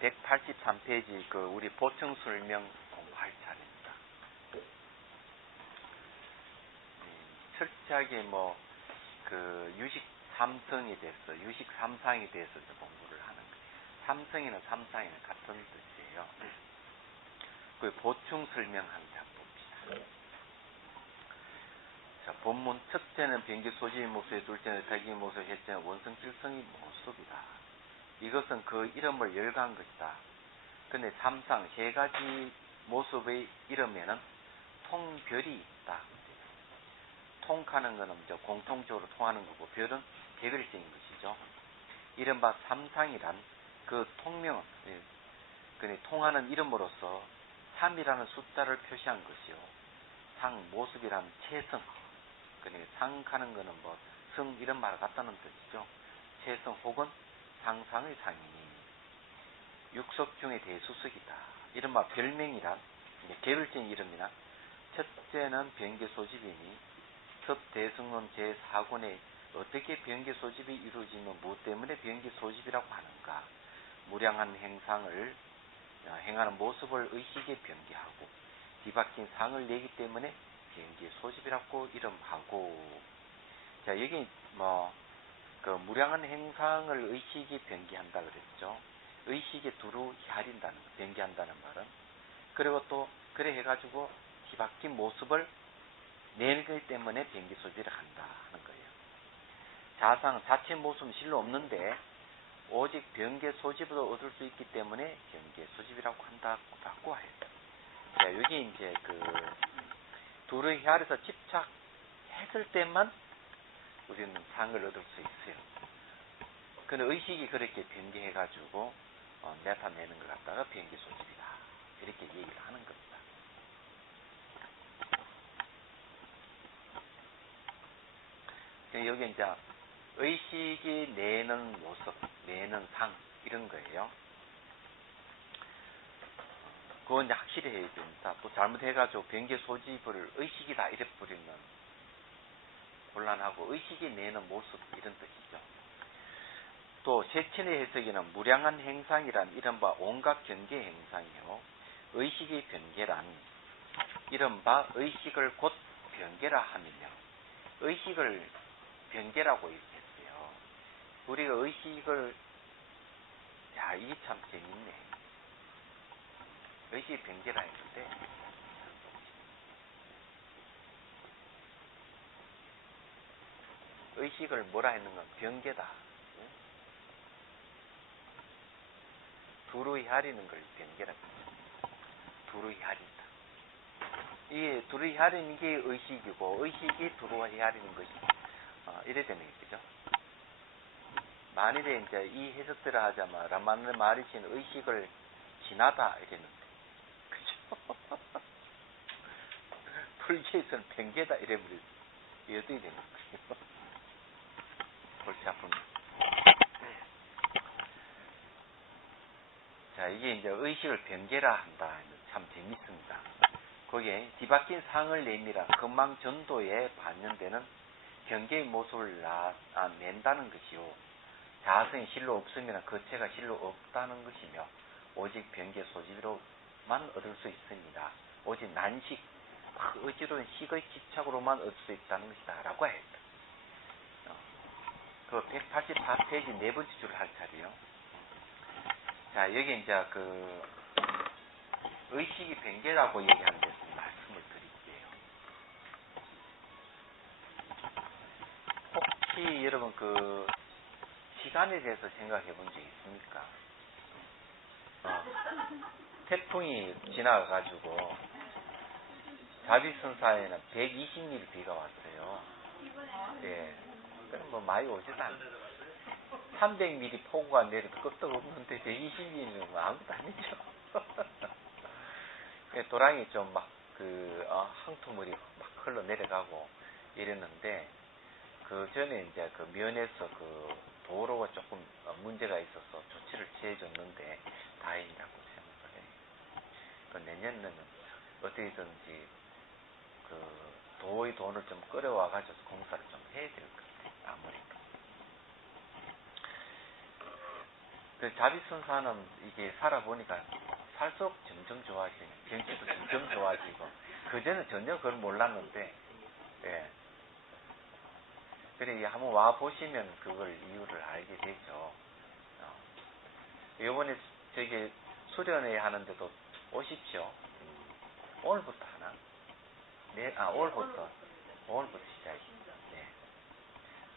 183페이지 그 우리 보충 설명 공부할 차례입니다. 철저하게 그 유식 3성에 대해서, 유식 3상에 대해서 공부를 하는 거예요. 3성이나 3상이나 같은 뜻이에요. 그 보충 설명하는 자 봅시다. 자, 본문 첫째는 변기 소지의 모습에, 둘째는 대기 모습, 셋째는 원성 질성의 모습이다. 이것은 그 이름을 열거한 것이다. 근데 3상 세 가지 모습의 이름에는 통별이 있다. 통하는 것은 이제 공통적으로 통하는 거고, 별은 개별적인 것이죠. 이른바 3상이란 그 통명은, 통하는 이름으로서 3이라는 숫자를 표시한 것이요. 상, 모습이란 체성. 상하는 것은 성, 이런 말과 같다는 뜻이죠. 체성 혹은 상상의 상이니 육석 중에 대수석이다. 이른바 별명이란 개별적인 이름이나 첫째는 변개 소집이니 섭대승론 제4권에 어떻게 변개 소집이 이루어지면 무엇 때문에 변개 소집이라고 하는가, 무량한 행상을 행하는 모습을 의식에 변개하고 뒤바뀐 상을 내기 때문에 변개 소집이라고 이름하고. 자, 여기 그 무량한 행상을 의식이 변개한다 그랬죠. 의식에 두루 헤아린다는 거, 변개한다는 말은. 그리고 또 그래 해가지고 뒤바뀐 모습을 내기 때문에 변개 소집을 한다 하는 거예요. 자상 자체 모습은 실로 없는데 오직 변개 소집으로 얻을 수 있기 때문에 변개 소집이라고 한다고 해요. 자, 여기 이제 그 두루 헤아려서 집착했을 때만 우리는 상을 얻을 수 있어요. 근데 의식이 그렇게 변개해가지고 나타내는 것 같다가 변개 소집이다. 이렇게 얘기를 하는 겁니다. 여기 이제 의식이 내는 모습, 내는 상, 이런 거예요. 그건 이제 확실히 해야 됩니다. 또 잘못해가지고 변개 소집을 의식이다 이래 버리면 곤란하고, 의식이 내는 모습, 이런 뜻이죠. 또 세천의 해석에는 무량한 행상이란 이른바 온갖 변개 행상이요, 의식의 변개란 이른바 의식을 곧 변개라 함이며, 의식을 변개라고 얘기했어요. 우리가 의식을, 야, 이게 참 재밌네. 의식의 변개라 했는데, 의식을 뭐라 했는 건 변개다. 두루 헤아리는 걸 변개라 합니다. 두루 헤아린다. 이게 두루 헤아리는 게 의식이고, 의식이 두루 헤아리는 것이 이래 되는 거죠. 만일에 이제 이 해석들을 하자면 라마누 마리시는 의식을 지나다 이랬는데, 그죠? 불교에서는 변개다 이래버렸어요. 이게 어떻게 되는 거예요? 골치 아픕니다. 자, 이게 이제 의식을 변개라 한다. 참 재밌습니다. 거기에 뒤바뀐 상을 내밀어 금망 전도에 반영되는 변개의 모습을 낸다는 것이요, 자성이 실로 없으면 거체가 실로 없다는 것이며, 오직 변개 소집으로만 얻을 수 있습니다. 오직 난식, 어지러운 식의 집착으로만 얻을 수 있다는 것이다 라고 했다. 그 184페이지 네 번째 줄을 할 차례요. 자, 여기 이제 그 의식이 변개라고 얘기하는 데서 말씀을 드릴게요. 혹시 여러분 그 시간에 대해서 생각해 본 적 있습니까? 태풍이 지나가가지고 자비선사에는 120mm 비가 왔어요. 예. 그럼 많이 오지도 않아요. 300mm 폭우가 내려도 끄떡 없는데 120mm는 아무것도 아니죠. 도랑이 좀 막 항투물이 막 흘러내려가고 이랬는데, 그 전에 이제 그 면에서 그 도로가 조금 문제가 있어서 조치를 취해줬는데 다행이라고 생각을 해요. 그 내년에는 어떻게든지 그 도의 돈을 좀 끌어와가지고 공사를 좀 해야 될 것 같아요. 아무래도. 그 자비순사는 이게 살아보니까 살수록 점점 좋아지고, 경치도 점점 좋아지고, 그전에 전혀 그걸 몰랐는데, 예. 그래, 한번 와보시면 그걸 이유를 알게 되죠. 이번에 저기 수련회 하는데도 오십시오. 오늘부터 하나? 네, 오늘부터 시작입니다. 네.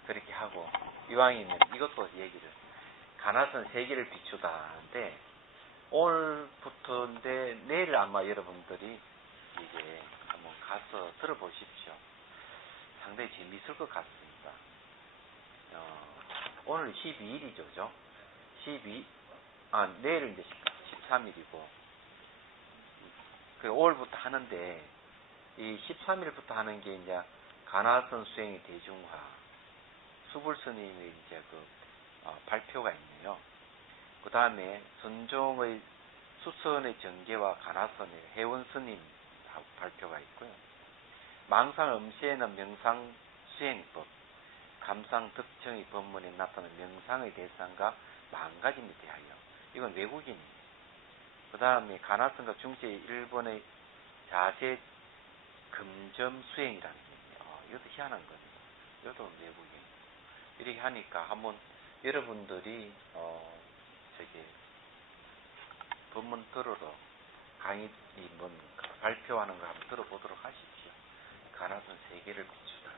그렇게 하고, 이왕이면 이것도 얘기를, 가나선 세계를 비추다 하는데, 오늘부터인데, 내일 아마 여러분들이 이제 한번 가서 들어보십시오. 상당히 재미있을 것 같습니다. 오늘 12일이죠, 12, 내일은 이제 13일이고, 그 5월부터 하는데, 이 13일부터 하는 게 이제 가나선 수행의 대중화, 수불 스님의 이제 발표가 있네요. 그 다음에 선종의 수선의 정계와 가나선의 해원 스님 발표가 있고요. 망상 음시에는 명상 수행법, 감상 득청의 법문에 나타나는 명상의 대상과 망가짐에 대하여. 이건 외국인입니다. 그 다음에 가나선과 중세 일본의 자세 금점 수행이라는 게 있네요. 이것도 희한한 겁니다. 이것도 외국인. 이렇게 하니까 한번 여러분들이 법문 들으러 강의 뭔가 발표하는 거 한번 들어보도록 하십시오. 가나선 세계를 비추다.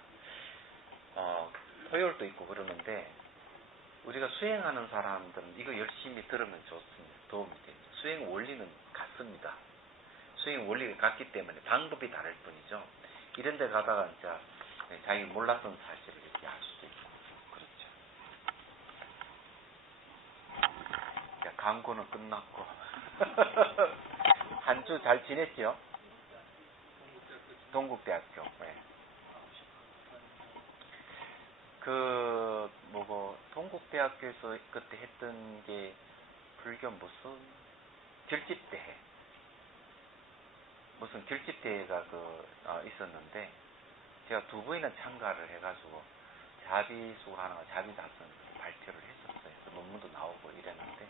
토요일도 있고 그러는데 우리가 수행하는 사람들은 이거 열심히 들으면 좋습니다. 도움이 됩니다. 수행 원리는 같습니다. 수행 원리가 같기 때문에 방법이 다를 뿐이죠. 이런 데 가다가 이제 자기 몰랐던 사실을 이렇게 알 수도 있고 그렇죠. 광고는 끝났고 한 주 잘 지냈죠? 동국대학교. 네. 동국대학교에서 그때 했던 게 불교 무슨 결집대회. 무슨 결집대회가 있었는데 제가 2번이나 참가를 해가지고 자비수 하나가 자비다선 발표를 했었어요. 논문도 나오고 이랬는데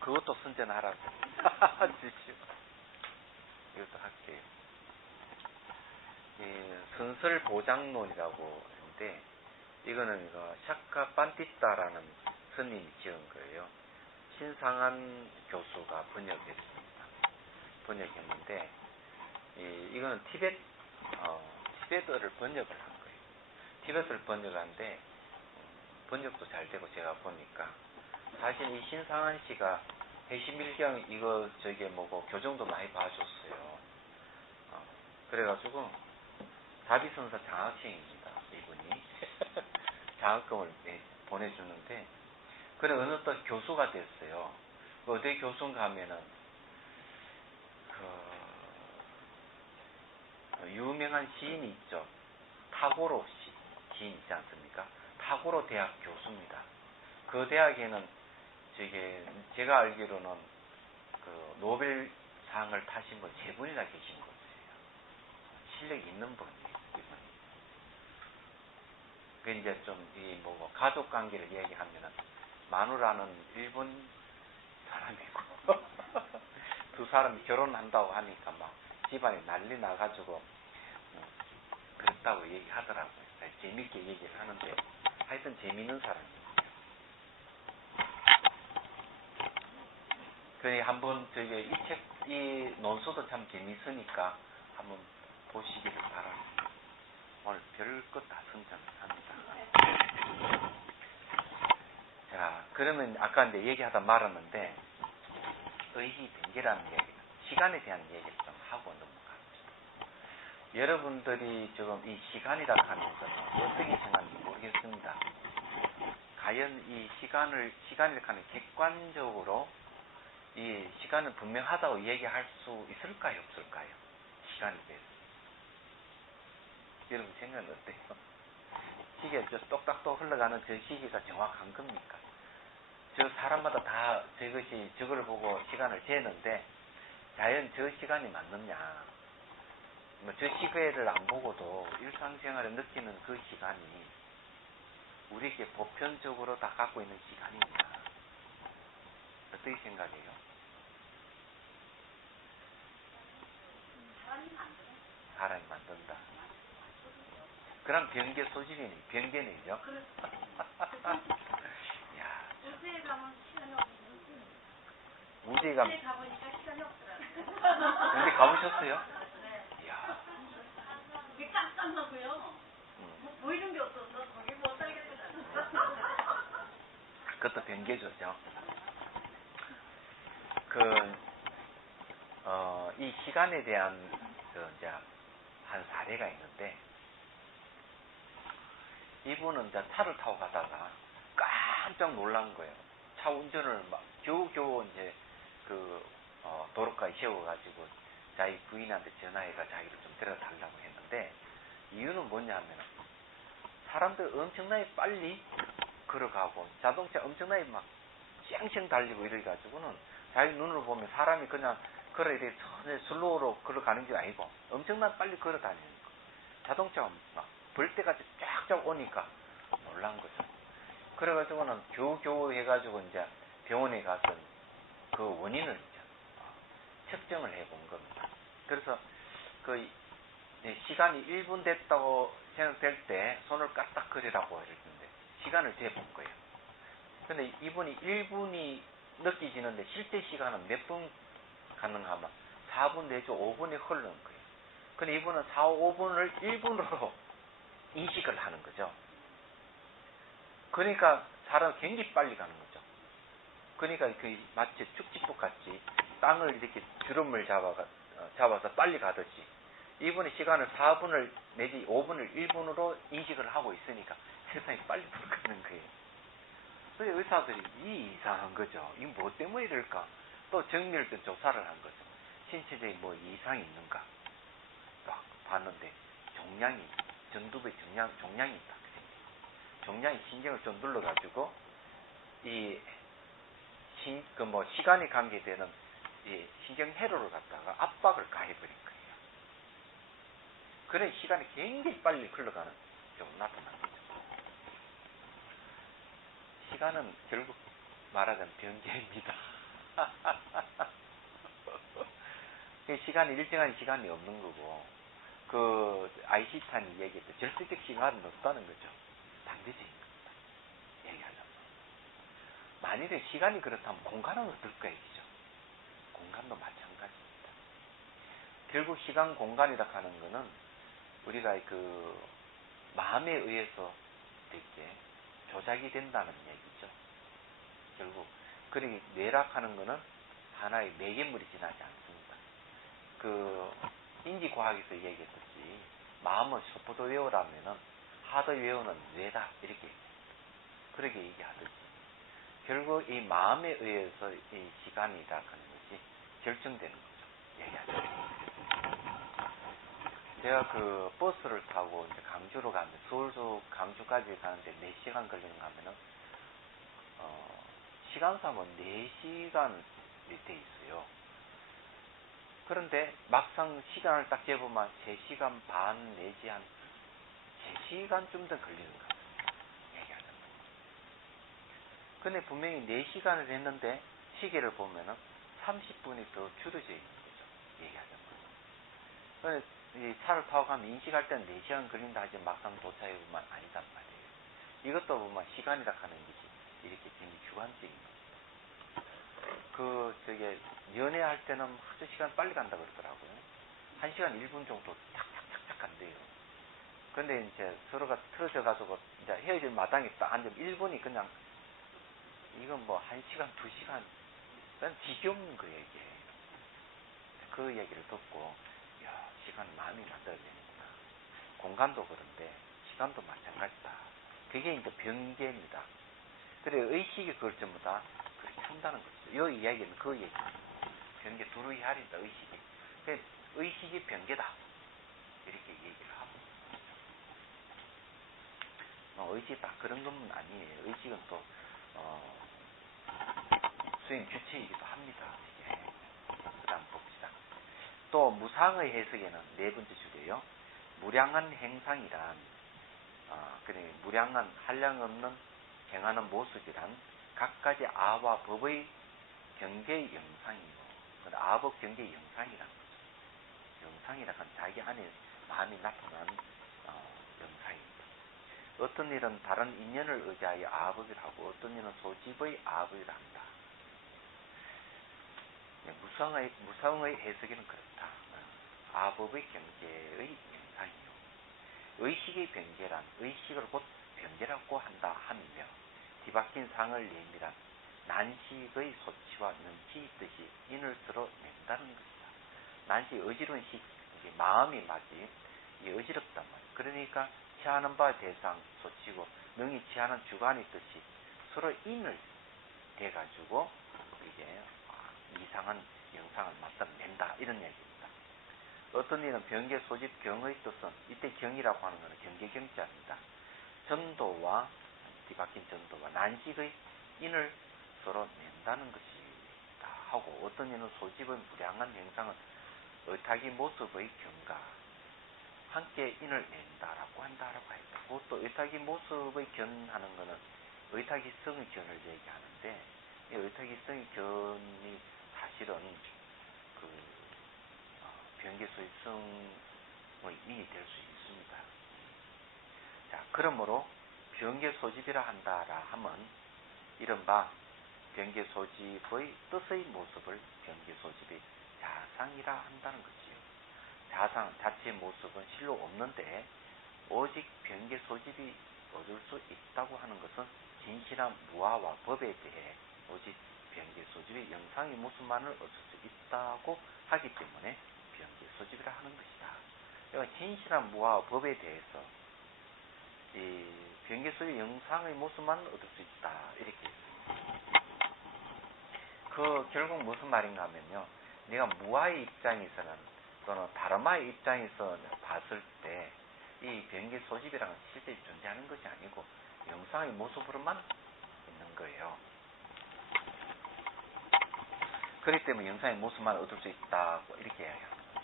그것도 선전하라고 주시오. 이것도 할게요. 선설보장론이라고 했는데 이거는 샤카 판티타라는 스님이 지은 거예요. 신상한 교수가 번역했는데 이거는 티베트어를 번역을 한 거예요. 티베트를 번역하는데 번역도 잘 되고 제가 보니까 사실 이 신상한 씨가 해시밀경 교정도 많이 봐줬어요. 그래가지고 자비선사 장학생입니다. 이분이 장학금을 보내주는데 그래 어느 또 교수가 됐어요. 어디 교수인가 하면은 유명한 시인이 있죠. 타고로 시인 있지 않습니까? 타고로 대학 교수입니다. 그 대학에는 제가 알기로는 노벨상을 타신 분 3분이나 계신 거예요. 실력이 있는 분이에요. 그 이제 가족 관계를 얘기하면은 마누라는 일본 사람이고 두 사람이 결혼한다고 하니까 막 집안에 난리 나가지고 그랬다고 얘기하더라고요. 재밌게 얘기를 하는데 하여튼 재밌는 사람이에요. 그래 한번 이 논서도 참 재밌으니까 한번 보시기를 바랍니다. 오늘 별것 다 선정합니다. 자, 그러면 아까 이제 얘기하다 말았는데 의기 변개라는 얘기, 시간에 대한 얘기를 좀 하고 넘어갑니다. 여러분들이 지금 이 시간이라 하는 것은 어떻게 생각하는지 모르겠습니다. 과연 이 시간이라 하는 객관적으로 이 시간은 분명하다고 얘기할 수 있을까요, 없을까요? 시간에 대해서. 여러분 생각은 어때요? 시계가 똑딱똑 흘러가는 저 시기가 정확한 겁니까? 저 사람마다 다 저거를 보고 시간을 재는데 과연 저 시간이 맞느냐? 저 시계를 안 보고도 일상생활에 느끼는 그 시간이 우리에게 보편적으로 다 갖고 있는 시간이냐? 어떻게 생각해요? 사람이 만든다. 그럼 변개 소질이니, 변개는요? 야, 우주에 가면 시간이 없어요. 우주에 가면. 가보니까 시간이 없더라고요. 근데 가보셨어요? 네. 이야. 이게 깜짝 놀고요. 뭐 보이는 게 없어서 거기 못 살겠더라고요. 그것도 변개죠죠. 이 시간에 대한, 이제, 한 사례가 있는데, 이분은 이제 차를 타고 가다가 깜짝 놀란 거예요. 차 운전을 막 겨우겨우 이제 도로가에 세워가지고 자기 부인한테 전화해가 자기를 좀 데려다 달라고 했는데, 이유는 뭐냐 하면 사람들 엄청나게 빨리 걸어가고 자동차 엄청나게 막 쌩쌩 달리고 이래가지고는 자기 눈으로 보면 사람이 그냥 걸어야 돼 슬로우로 걸어가는 게 아니고 엄청나게 빨리 걸어다니는 거. 자동차가 막 벌떼같이 쫙쫙 오니까 놀란 거죠. 그래가지고는 겨우겨우 해가지고 이제 병원에 가서 그 원인을 이제 측정을 해본 겁니다. 그래서 시간이 1분 됐다고 생각될 때 손을 까딱거리라고 했는데 시간을 재본 거예요. 근데 이분이 1분이 느껴지는데 실제 시간은 몇 분 가능하면 4분 내지 5분이 흐르는 거예요. 근데 이분은 4, 5분을 1분으로 인식을 하는 거죠. 그러니까 사람이 굉장히 빨리 가는 거죠. 그러니까 마치 축지법 같이 땅을 이렇게 주름을 잡아서 빨리 가듯이 이분의 시간을 4분을 내지 5분을 1분으로 인식을 하고 있으니까 세상이 빨리 돌아가는 거예요. 그래서 의사들이 이상한 거죠. 이 뭐 때문에 이럴까? 또 정밀도 조사를 한 거죠. 신체적인 뭐 이상이 있는가? 딱 봤는데 전두부의 종양이 있다. 종양이 신경을 좀 눌러가지고 시간에 관계되는 이 신경회로를 갖다가 압박을 가해버린 거예요. 그래 시간이 굉장히 빨리 흘러가는 경우가 나타난 거죠. 시간은 결국 말하자면 변개입니다. 시간이 일정한 시간이 없는 거고 아인슈타인이 얘기했죠. 절대적 시간은 없다는 거죠. 반대적인 겁니다. 얘기하려면. 만일에 시간이 그렇다면 공간은 어떨까 얘기죠. 공간도 마찬가지입니다. 결국 시간 공간이라 하는 거는 우리가 마음에 의해서 이렇게 조작이 된다는 얘기죠. 결국 그러기 뇌락하는 거는 하나의 매개물이 지나지 않습니다. 인지과학에서 얘기했듯이 마음을 소포도 외우라면은 하도 외우는 뇌다 이렇게 그렇게 얘기하듯이 결국 이 마음에 의해서 이 시간이라 하는 것이 결정되는 거죠. 얘기하죠. 제가 버스를 타고 이제 강주로 가면 서울서 강주까지 가는데 4시간 걸리는 거 하면은 시간상은 4시간이 돼 있어요. 그런데 막상 시간을 딱 재보면 3시간 반 내지 한 3시간쯤 더 걸리는 것 같습니다. 얘기하자면. 근데 분명히 4시간을 했는데 시계를 보면은 30분이 더 줄어져 있는 거죠. 얘기하자면. 이 차를 타고 가면 인식할 때는 4시간 걸린다 하지 막상 도착해보면 아니단 말이에요. 이것도 보면 시간이라 하는 것이 이렇게 굉장히 주관적인 겁니다. 연애할 때는 아주 시간 빨리 간다 그러더라고요. 1시간 1분 정도 탁탁탁탁 간대요. 근데 이제 서로가 틀어져가지고 이제 헤어질 마당에 딱 앉으면 1분이 그냥 이건 뭐 1시간, 2시간 난 지겨운 거예요, 이게. 그 얘기를 듣고 시간 마음이 만들어야 되는구나. 공간도 그런데 시간도 마찬가지다. 그게 이제 변개입니다. 그래 의식이 그걸 전부 다 그렇게 한다는 거죠. 이 이야기는 그 얘기입니다. 변개 두루이 하린다 의식이. 그래 의식이 변개다. 이렇게 얘기를 하고. 의식이 다 그런 건 아니에요. 의식은 또 수행 주체이기도 합니다. 그 다음 봅시다. 또 무상의 해석에는 4번째 줄이에요. 무량한 행상이란 그러니 무량한 한량 없는 행하는 모습이란 각가지 아와 법의 경계의 영상이고, 아법 경계의 영상이란 거죠. 영상이라는 건 자기 안에 마음이 나타난 영상입니다. 어떤 일은 다른 인연을 의지하여 아법이라 하고, 어떤 일은 소집의 아법이라 한다. 무성의 해석에는 그렇다. 아법의 경계의 영상이요. 의식의 변개란 의식을 곧 변개라고 한다 하며, 뒤바뀐 상을 내밀한 난식의 소치와 넘치 있듯이 인을 서로 낸다는 것이다. 난식 어지러운 식, 마음이 막이 어지럽단 말이야. 그러니까 취하는 바 대상 소치고 능히 취하는 주관이 있듯이 서로 인을 대가지고 이게 이상한 영상을 만들어낸다, 이런 얘기입니다. 어떤 일은 변개 소집 경의 뜻은, 이때 경이라고 하는 것은 경계 경자입니다. 전도와 뒤바뀐 전도와 난식의 인을 서로 낸다는 것이다 하고, 어떤 일은 소집의 무량한 형상은 의탁의 모습의 경과 함께 인을 낸다라고 한다라고 했다. 그것도 의탁의 모습의 견하는 것은 의탁의 성의 견을 얘기하는데, 이 의탁의 성의 견이 사실은 변개소의 성의 인이 될 수 있습니다. 자, 그러므로 변개소집이라 한다라 하면 이른바 변개소집의 뜻의 모습을 변개소집의 자상이라 한다는 것이요. 자상 자체의 모습은 실로 없는데 오직 변개소집이 얻을 수 있다고 하는 것은 진실한 무아와 법에 대해 오직 변개소집의 영상의 모습만을 얻을 수 있다고 하기 때문에 변개소집이라 하는 것이다. 그러니까 진실한 무아와 법에 대해서 이 변개소집의 영상의 모습만 얻을 수 있다, 이렇게 했습니다. 결국 무슨 말인가 하면요, 내가 무아의 입장에서는 또는 다르마의 입장에서 봤을 때 이 변개소집이라는 것은 실제 존재하는 것이 아니고 영상의 모습으로만 있는 거예요. 그렇기 때문에 영상의 모습만 얻을 수 있다고 이렇게 이야기합니다.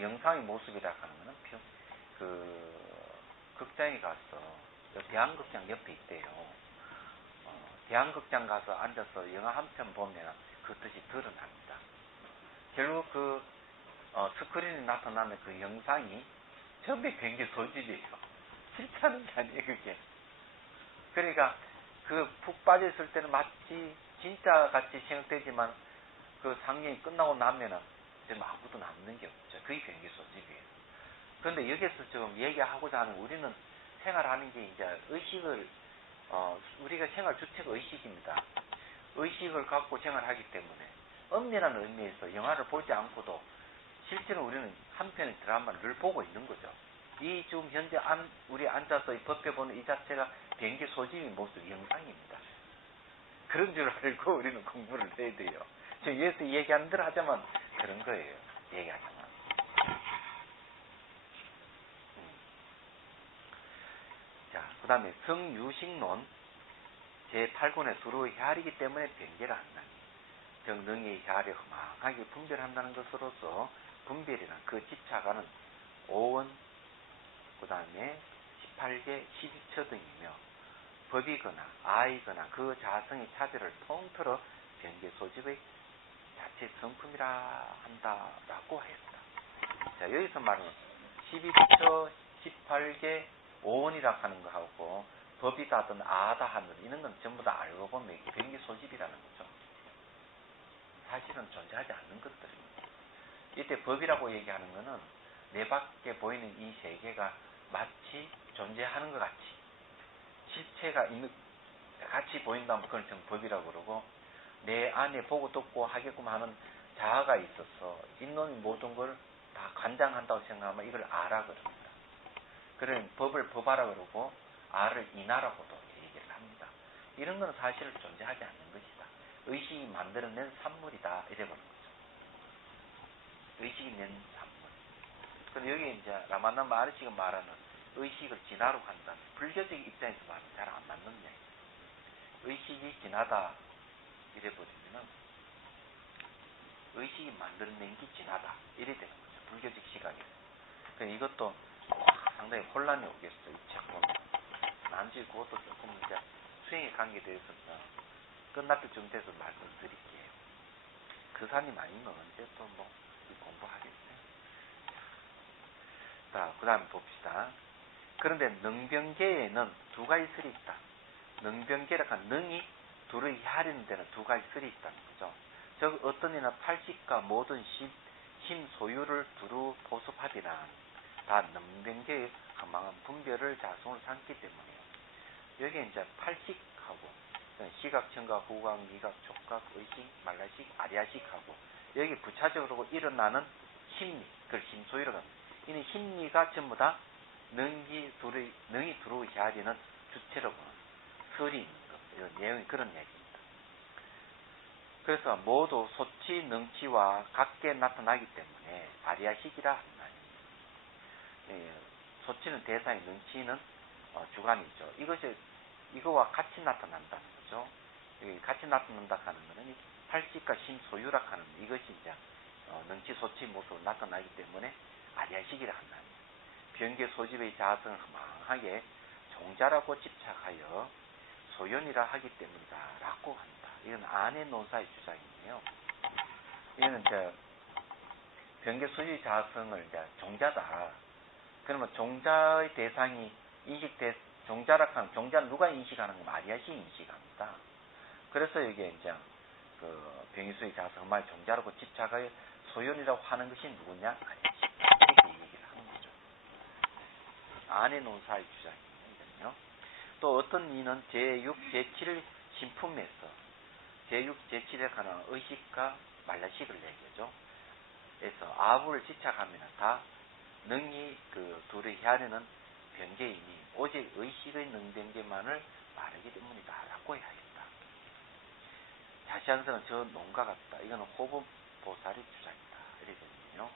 영상의 모습이라고 하는 것은 극장에 가서 대한극장 옆에 있대요. 대한극장 가서 앉아서 영화 한 편 보면 그 뜻이 드러납니다. 결국 스크린에 나타나는 그 영상이 전부 변개소집이에요. 실체하는 게 아니에요, 그게. 그러니까 푹 빠져있을 때는 마치 진짜 같이 생각되지만 그 상영이 끝나고 나면은 아무것도 남는 게 없죠. 그게 변개소집이에요. 그런데 여기서 지금 얘기하고자 하는, 우리는 생활하는 게 이제 의식을, 우리가 생활 주체가 의식입니다. 의식을 갖고 생활하기 때문에 엄밀한 의미에서 영화를 보지 않고도 실제로 우리는 한 편의 드라마를 늘 보고 있는 거죠. 이 지금 현재 우리 앉아서 법회 보는 이 자체가 변개소집의 모습, 영상입니다. 그런 줄 알고 우리는 공부를 해야 돼요. 지금 여기서 얘기하는 대로 하자면 그런 거예요. 얘기하자면. 자, 그 다음에 성유식론 제8권의 두루 혈이기 때문에 변개를 한다니. 병능의 혈을 험하게 분별한다는 것으로서 분별이란 그 집착하는 5원, 그 다음에 18개 12처 등이며 법이거나 아이거나 그 자성의 차별을 통틀어 변개소집의 자체 성품이라 한다라고 했다. 자, 여기서 말하는 12처, 18개, 5원이라고 하는 거하고 법이다든 아다 하는 이런 건 전부 다 알고 보면 변개소집이라는 거죠. 사실은 존재하지 않는 것들입니다. 이때 법이라고 얘기하는 것은 내 밖에 보이는 이 세계가 마치 존재하는 것 같이 실체가 있는 같이 보인다면 그걸 전 법이라고 그러고, 내 안에 보고 듣고 하게끔 하는 자아가 있어서 이놈이 모든 걸 다 관장한다고 생각하면 이걸 아라 그럽니다. 그런 법을 법아라 그러고 아를 인하라고도 얘기를 합니다. 이런 건 사실 존재하지 않는 것이다. 의식이 만들어낸 산물이다, 이래보는 거죠. 의식이 낸 산물. 그럼 여기 이제 라마나 마르시가 말하는 의식을 진화로 한다는, 불교적 입장에서 말하면 잘 안 맞는 얘기. 의식이 진화다 이래버리면은 의식이 만들어낸 게 진화다 이래 되는 거죠. 불교적 시각에서. 그러니까 이것도 상당히 혼란이 오겠어요. 이 책 보면. 나머지 그것도 조금 이제 수행에 관계돼서 끝날 때쯤 돼서 말씀드릴게요. 그 산이 아니면 언제 또 뭐 공부하겠어요. 자, 그 다음에 봅시다. 그런데 능병계에는 두 가지 설이 있다. 능병계라 한 능이 둘을 헤아리는 데는 두 가지 설이 있다는 거죠. 즉 어떤 이나 팔식과 모든 심 소유를 두루 보습하리라. 다 능병계의 가망한 분별을 자성을 삼기 때문이에요. 여기 이제 팔식하고 시각, 청각, 후각, 미각, 촉각, 의식, 말라식, 아리아식하고 여기 부차적으로 일어나는 심리, 그걸 심소유라고 합니다. 이는 심리가 전부 다 능이 두루 헤아리는 주체라고 하는 설이 있는 것, 이런 내용이 그런 얘기입니다. 그래서 모두 소치, 능치와 같게 나타나기 때문에 아리아식이라 한다. 소치는 대상이, 능치는 주관이죠. 이거와 같이 나타난다는 거죠. 같이 나타난다 하는 것은 팔식과 심소유라 하는 이것이 이제 능치, 소치 모습으로 나타나기 때문에 아리아식이라 한다. 병계 소집의 자성을 망하게 종자라고 집착하여 소연이라 하기 때문이다 라고 한다. 이건 안의 논사의 주장이에요. 이거는 이제 병계 소집의 자성을 이제 종자다. 그러면 종자의 대상이 종자라 하는, 종자는 누가 인식하는 건 아리아식이 인식합니다. 그래서 여기에 이제 병기수의 자성을 종자라고 집착하여 소연이라고 하는 것이 누구냐? 아리아식. 이렇게 얘기를 하는 거죠. 안의 논사의 주장이거든요. 또 어떤 이는 제6, 제7을 신품에서 제6, 제7에 관한 의식과 말라식을 얘기하죠. 그래서 아부를 집착하면 다 능히 둘을 헤아리는 병계이니 오직 의식의 능병계만을 말하기 때문이다 라고 해야겠다. 자시한서는 저 논과 같다. 이거는 호법보살의 주장이다. 이러거든요.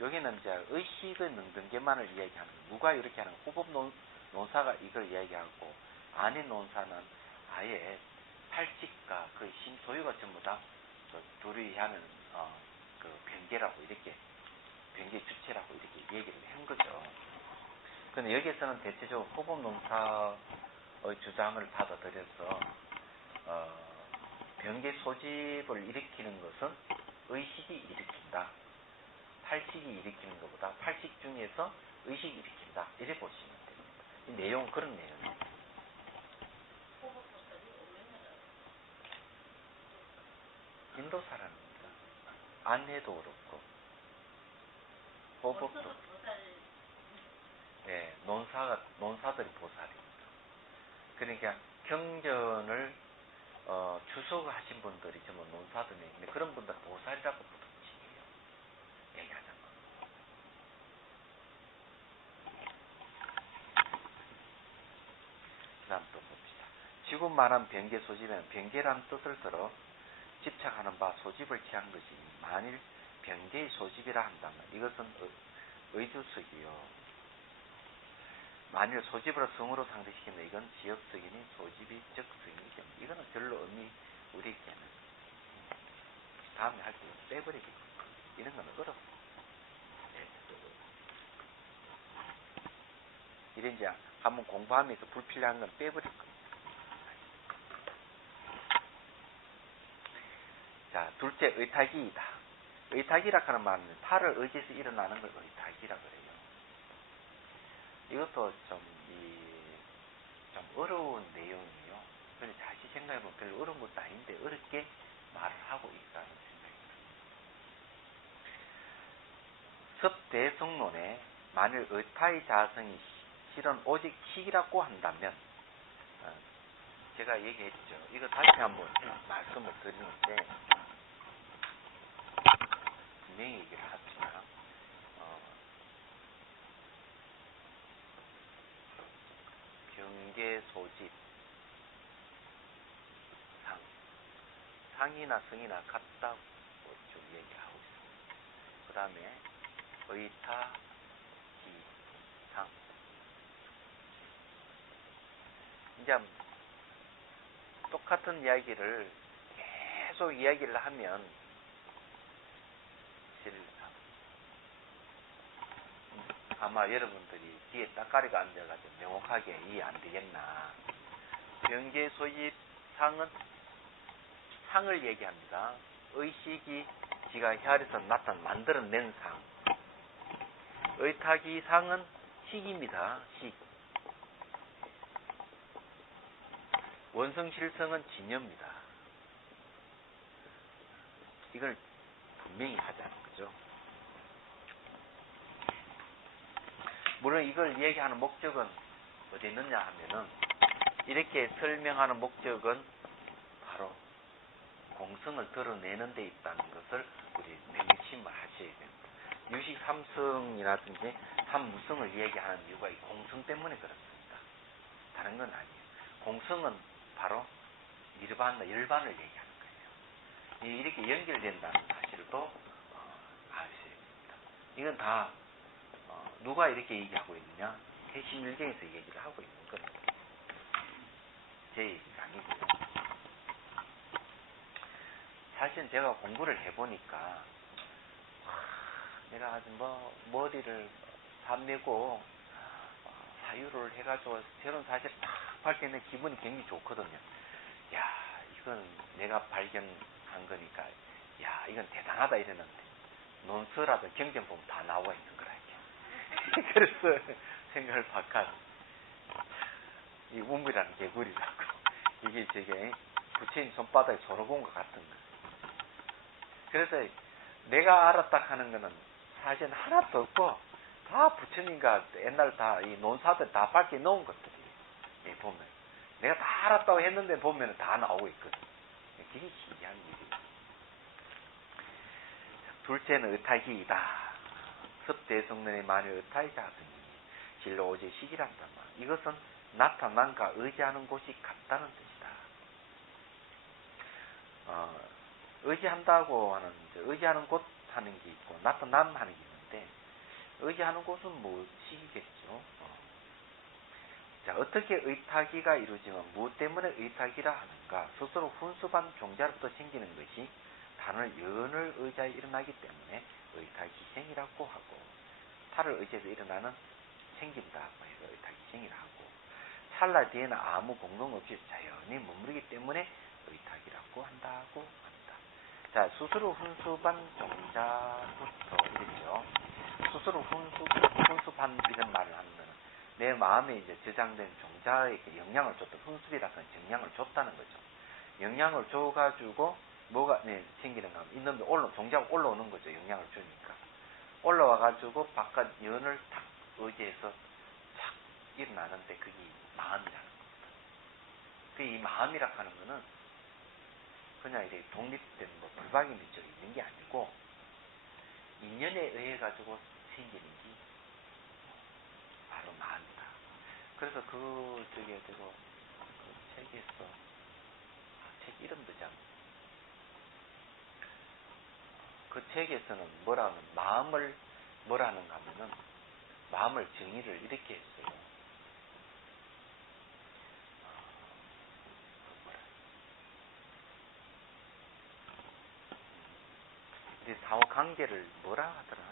여기는 이제 의식의 능병계만을 이야기하는, 누가 이렇게 하는 호법논사가 이걸 이야기하고, 안의 논사는 아예 팔식과 그 심소유가 전부 다 둘이 하는 병계라고, 이렇게 병계 주체라고 이렇게 얘기를 한 거죠. 그런데 여기에서는 대체적으로 호법논사의 주장을 받아들여서 병계 소집을 일으키는 것은 의식이 일으킨다. 팔식이 일으키는 것보다 팔식 중에서 의식이 일으킨다. 이렇게 보시면 됩니다. 이 내용은 그런 내용입니다. 인도 사람입니다. 안내도 그렇고 호법도, 네, 논사들이 보살입니다. 그러니까 경전을 주석하신 분들이 전부 논사들인데 그런 분들 보살이라고 부르시네요. 얘기하자면. 그 다음 또 봅시다. 지금 말한 병계 소집에는 병계란 뜻을 들어 집착하는 바 소집을 취한 것이 만일 병계의 소집이라 한다면 이것은 의주석이요. 만일 소집으로 성으로 상대시키면 이건 지역석이니 소집이 적석이기 때문에 이거는 별로 우리에게는 다음에 할 때 빼버리겠고 이런 건 어렵습니다. 이런 이제 한번 공부하면서 불필요한 건 빼버릴 겁니다. 자, 둘째 의탁이이다. 의탁이라 하는 말은 팔을 의지해서 일어나는 걸 의탁이라 그래요. 이것도 좀 어려운 내용이에요. 그래서 다시 생각해보면 별로 어려운 것도 아닌데 어렵게 말을 하고 있다는 생각이 듭니다. 섭대성론에 만일 의타의 자성이 실은 오직 식이라고 한다면, 제가 얘기했죠. 이거 다시 한번 말씀을 드리는데 분명히 얘기를 합시다. 병계 소집 상이나 성이나 같다고 좀 얘기하고 있습니다. 그 다음에 의타 기상, 이제 똑같은 이야기를 계속 이야기를 하면 실상 아마 여러분들이 뒤에 따까리가 앉아가지고 명확하게 이해 안 되겠나. 병계 소집 상은 상을 얘기합니다. 의식이 지가 혈에서 만들어낸 상. 의탁이 상은 식입니다. 식. 원성실성은 진여입니다. 이걸 분명히 하자는 거죠. 물론 이걸 얘기하는 목적은 어디 있느냐 하면은 이렇게 설명하는 목적은 바로 공성을 드러내는 데 있다는 것을 우리 명심을 하셔야 됩니다. 유식 삼성이라든지 삼무성을 얘기하는 이유가 이 공성 때문에 그렇습니다. 다른 건 아니에요. 공성은 바로 일반과 열반을 얘기하는 거예요. 이렇게 연결된다는 사실도 아셔야 됩니다. 이건 다 누가 이렇게 얘기하고 있느냐? 해심일경에서 얘기를 하고 있는 겁니다. 제 얘기가 아니고요. 사실 제가 공부를 해보니까 내가 아주 머리를 삼매고 사유를 해가지고 저는 사실 딱 밝혀낸 기분이 굉장히 좋거든요. 야, 이건 내가 발견한 거니까 야, 이건 대단하다 이랬는데 논서라든 경전 보면 다 나와 있는 거라 이게. 그래서 생각을 바꿔. 이 우물이라는 개구리라고. 이게 저게 부처님 손바닥에 손오공 것 같은 거. 그래서 내가 알았다 하는 거는 사실 하나도 없고 다 부처님과 옛날 다 이 논사들 다 밝혀 놓은 것들이 보면 내가 다 알았다고 했는데 보면 다 나오고 있거든. 되게 신기한 일이에요. 둘째는 의타기이다. 습대성론의 만일 의타이자 등이 진로 오제 시기란단 말. 이것은 나타난과 의지하는 곳이 같다는 뜻이다. 의지한다고 하는 의지하는 곳 하는 게 있고 나타남 하는 게 있는데 의지하는 곳은 무엇이겠죠? 자, 어떻게 의타기가 이루어지면 무엇 때문에 의타기라 하는가? 스스로 훈수반 종자로부터 생기는 것이 단을 연을 의지하여 일어나기 때문에 의타기생이라고 하고 타를 의지해서 일어나는 생긴다고 해서 의타기생이라 하고 찰나 뒤에는 아무 공동 없이 자연히 머무르기 때문에 의탁이라고 한다고 합니다. 자, 스스로 훈수반 종자부터 이랬죠. 스스로 훈수반 이런 말을 하는 거는 내 마음에 이제 저장된 종자에게 영향을 줬다. 훈수이라는 건 영향을 줬다는 거죠. 영향을 줘가지고 뭐가 생기는가 하면 있는데 종자가 올라오는 거죠. 영향을 주니까. 올라와가지고 바깥 연을 탁 의지해서 착 일어나는데 그게 마음이라는 겁니다. 이 마음이라 하는 거는 그냥 이렇게 독립된 불박이 밑쪽에 있는 게 아니고 인연에 의해 가지고 생기는 게 바로 마음이다. 그래서 그쪽에 되고 그 책에서 책 이름도 참 그 책에서는 마음을 뭐라는가 하면은 마음을 정의를 이렇게 했어요. 이 상호 관계를 뭐라 하더라?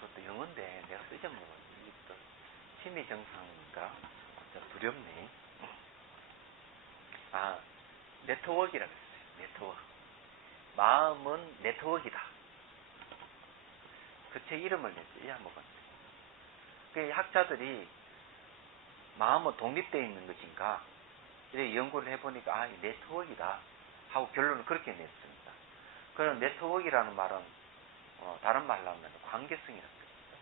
그것도 영어인데 내가 쓰지 못하고 이게 심의정상인가? 두렵네. 네트워크라고 했어요. 네트워크. 마음은 네트워크이다. 그 책 이름을 잊어먹었네. 그 학자들이 마음은 독립되어 있는 것인가? 이렇게 연구를 해보니까 네트워크이다 하고 결론을 그렇게 냈습니다. 그런 네트워크라는 말은 다른 말로 하면 관계성이라는 뜻입니다.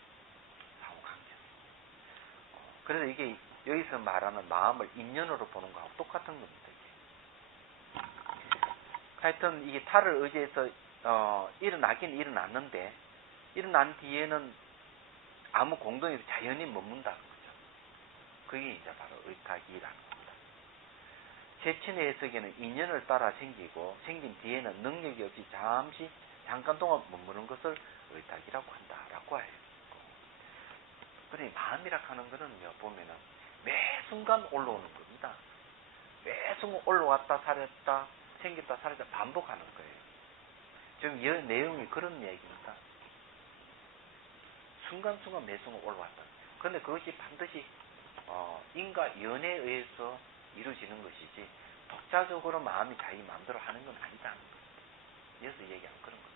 상호 관계성. 그래서 이게 여기서 말하는 마음을 인연으로 보는 거하고 똑같은 겁니다. 이게. 하여튼 이게 타를 의지해서 일어나긴 일어났는데 일어난 뒤에는 아무 공동이 자연히 머문다는 거죠. 그게 이제 바로 의탁이라는 겁니다. 제친의 해석에는 인연을 따라 생기고 생긴 뒤에는 능력이 없이 잠깐 동안 머무는 것을 의탁이라고 한다라고 해요. 그러니 마음이라 하는 거는요 보면은 매 순간 올라오는 겁니다. 매 순간 올라왔다 사렸다 생겼다 사렸다 반복하는 거예요. 지금 내용이 그런 얘기입니다. 순간순간 매수가 올라왔다. 그런데 그것이 반드시 인과 연에 의해서 이루어지는 것이지 독자적으로 마음이 자기 마음대로 하는 건 아니다는 거예요. 여기서 얘기하는 그런 거예요.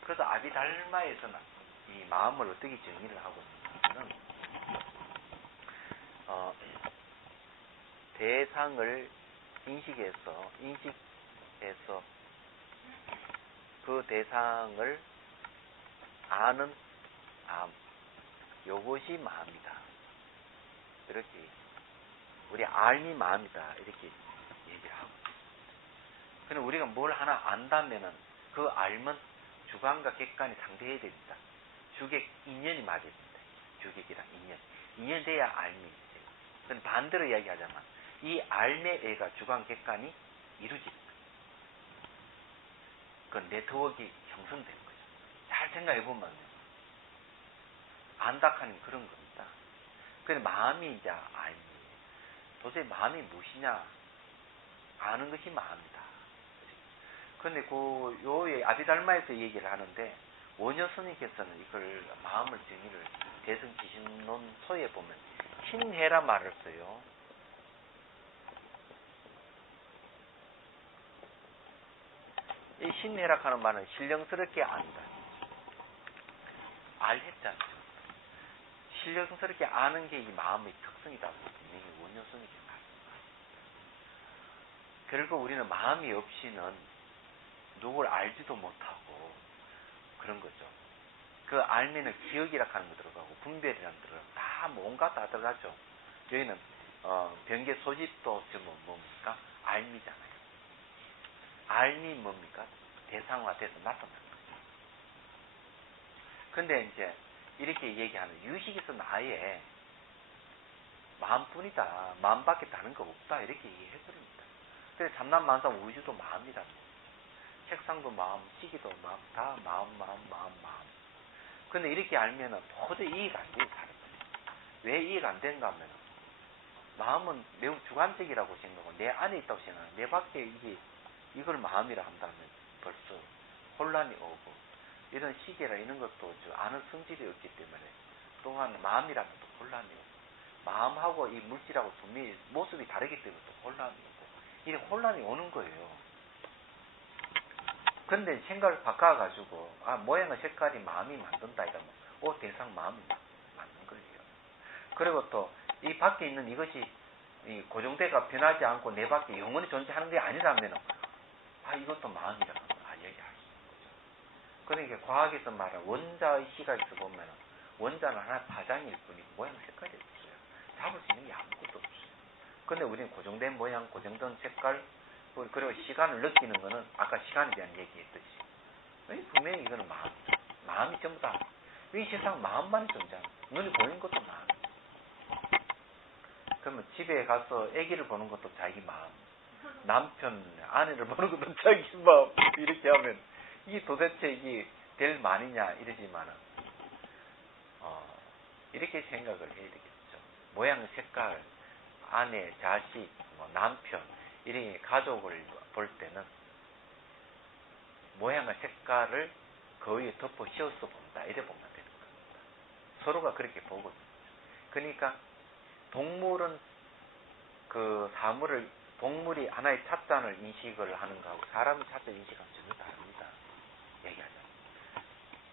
그래서 아비달마에서는 이 마음을 어떻게 정의를 하고 있냐면 대상을 인식해서 그 대상을 아는 암, 요것이 마음이다. 이렇게 우리 알미 마음이다. 이렇게 얘기를 하고. 그럼 우리가 뭘 하나 안다면은 그 알면 주관과 객관이 상대해야 됩니다. 주객 인연이 맞아야 됩니다. 주객이랑 인연 돼야 알미. 그럼 반대로 이야기하자면 이 알매 애가 주관 객관이 이루어집니다. 그 네트워크가 형성되는 거죠. 잘 생각해보면 안다하는 그런 겁니다. 근데 마음이 이제 알미. 도대체 마음이 무엇이냐? 아는 것이 마음이다. 근데 요 아비달마에서 얘기를 하는데 원효 스님께서는 이걸 마음을 정의를 대승지신론서에 보면 신해라 말을 써요. 이 신해락하는 말은 신령스럽게 안다. 알했잖아요. 신령스럽게 아는 게 이 마음의 특성이다. 분명히 원효 스님께서 말씀하셨습니다. 결국 우리는 마음이 없이는 누굴 알지도 못하고 그런 거죠. 그 알면은 기억이라 하는 거 들어가고 분별이라는 거 들어가고 다 뭔가 다 들어가죠. 여기는 병계 소집도 지금 뭡니까? 알미잖아요. 알미 뭡니까? 대상화돼서 나타나는 거죠. 근데 이제 이렇게 얘기하는 유식에서는 아예 마음뿐이다. 마음밖에 다른 거 없다. 이렇게 얘기해버립니다. 그래서 참남만상 우주도 마음이라는 거예요. 책상도 마음, 시기도 마음, 다 마음. 근데 이렇게 알면은 도저히 이해가 안 돼요, 사람들이. 왜 이해가 안 되는가 하면은, 마음은 매우 주관적이라고 생각하고, 내 안에 있다고 생각하고, 내 밖에 이걸 마음이라 한다면 벌써 혼란이 오고, 이런 시계라 이런 것도 아는 성질이 없기 때문에, 또한 마음이라면 또 혼란이 오고, 마음하고 이 물질하고 분명히 모습이 다르기 때문에 또 혼란이 오고, 이런 혼란이 오는 거예요. 근데 생각을 바꿔가지고, 모양의 색깔이 마음이 만든다 이러면, 대상 마음이 맞는 거예요. 그리고 또, 이 밖에 있는 이것이, 이 고정대가 변하지 않고 내 밖에 영원히 존재하는 게 아니라면, 이것도 마음이라고 얘기할 수 있는 거죠. 그러니까 과학에서 말하는 원자의 시각에서 보면, 원자는 하나의 파장일 뿐이고, 모양 색깔이 없어요. 잡을 수 있는 게 아무것도 없어요. 근데 우리는 고정된 모양, 고정된 색깔, 그리고 시간을 느끼는 거는 아까 시간에 대한 얘기했듯이 분명히 이거는 마음이 전부 다 이 세상 마음만이 존재하는 거예요. 눈이 보이는 것도 마음. 그러면 집에 가서 아기를 보는 것도 자기 마음, 남편, 아내를 보는 것도 자기 마음. 이렇게 하면 이게 도대체 이게 될 말이냐 이러지만은 이렇게 생각을 해야 되겠죠. 모양, 색깔, 아내, 자식, 남편 이렇게 가족을 볼 때는 모양의 색깔을 거의 덮어 씌워서 본다. 이래 보면 되는 겁니다. 서로가 그렇게 보거든요. 그러니까 동물은 그 사물을 동물이 하나의 찻잔을 인식을 하는 거하고 사람이 찻잔 인식하는 전혀 다릅니다. 얘기하자면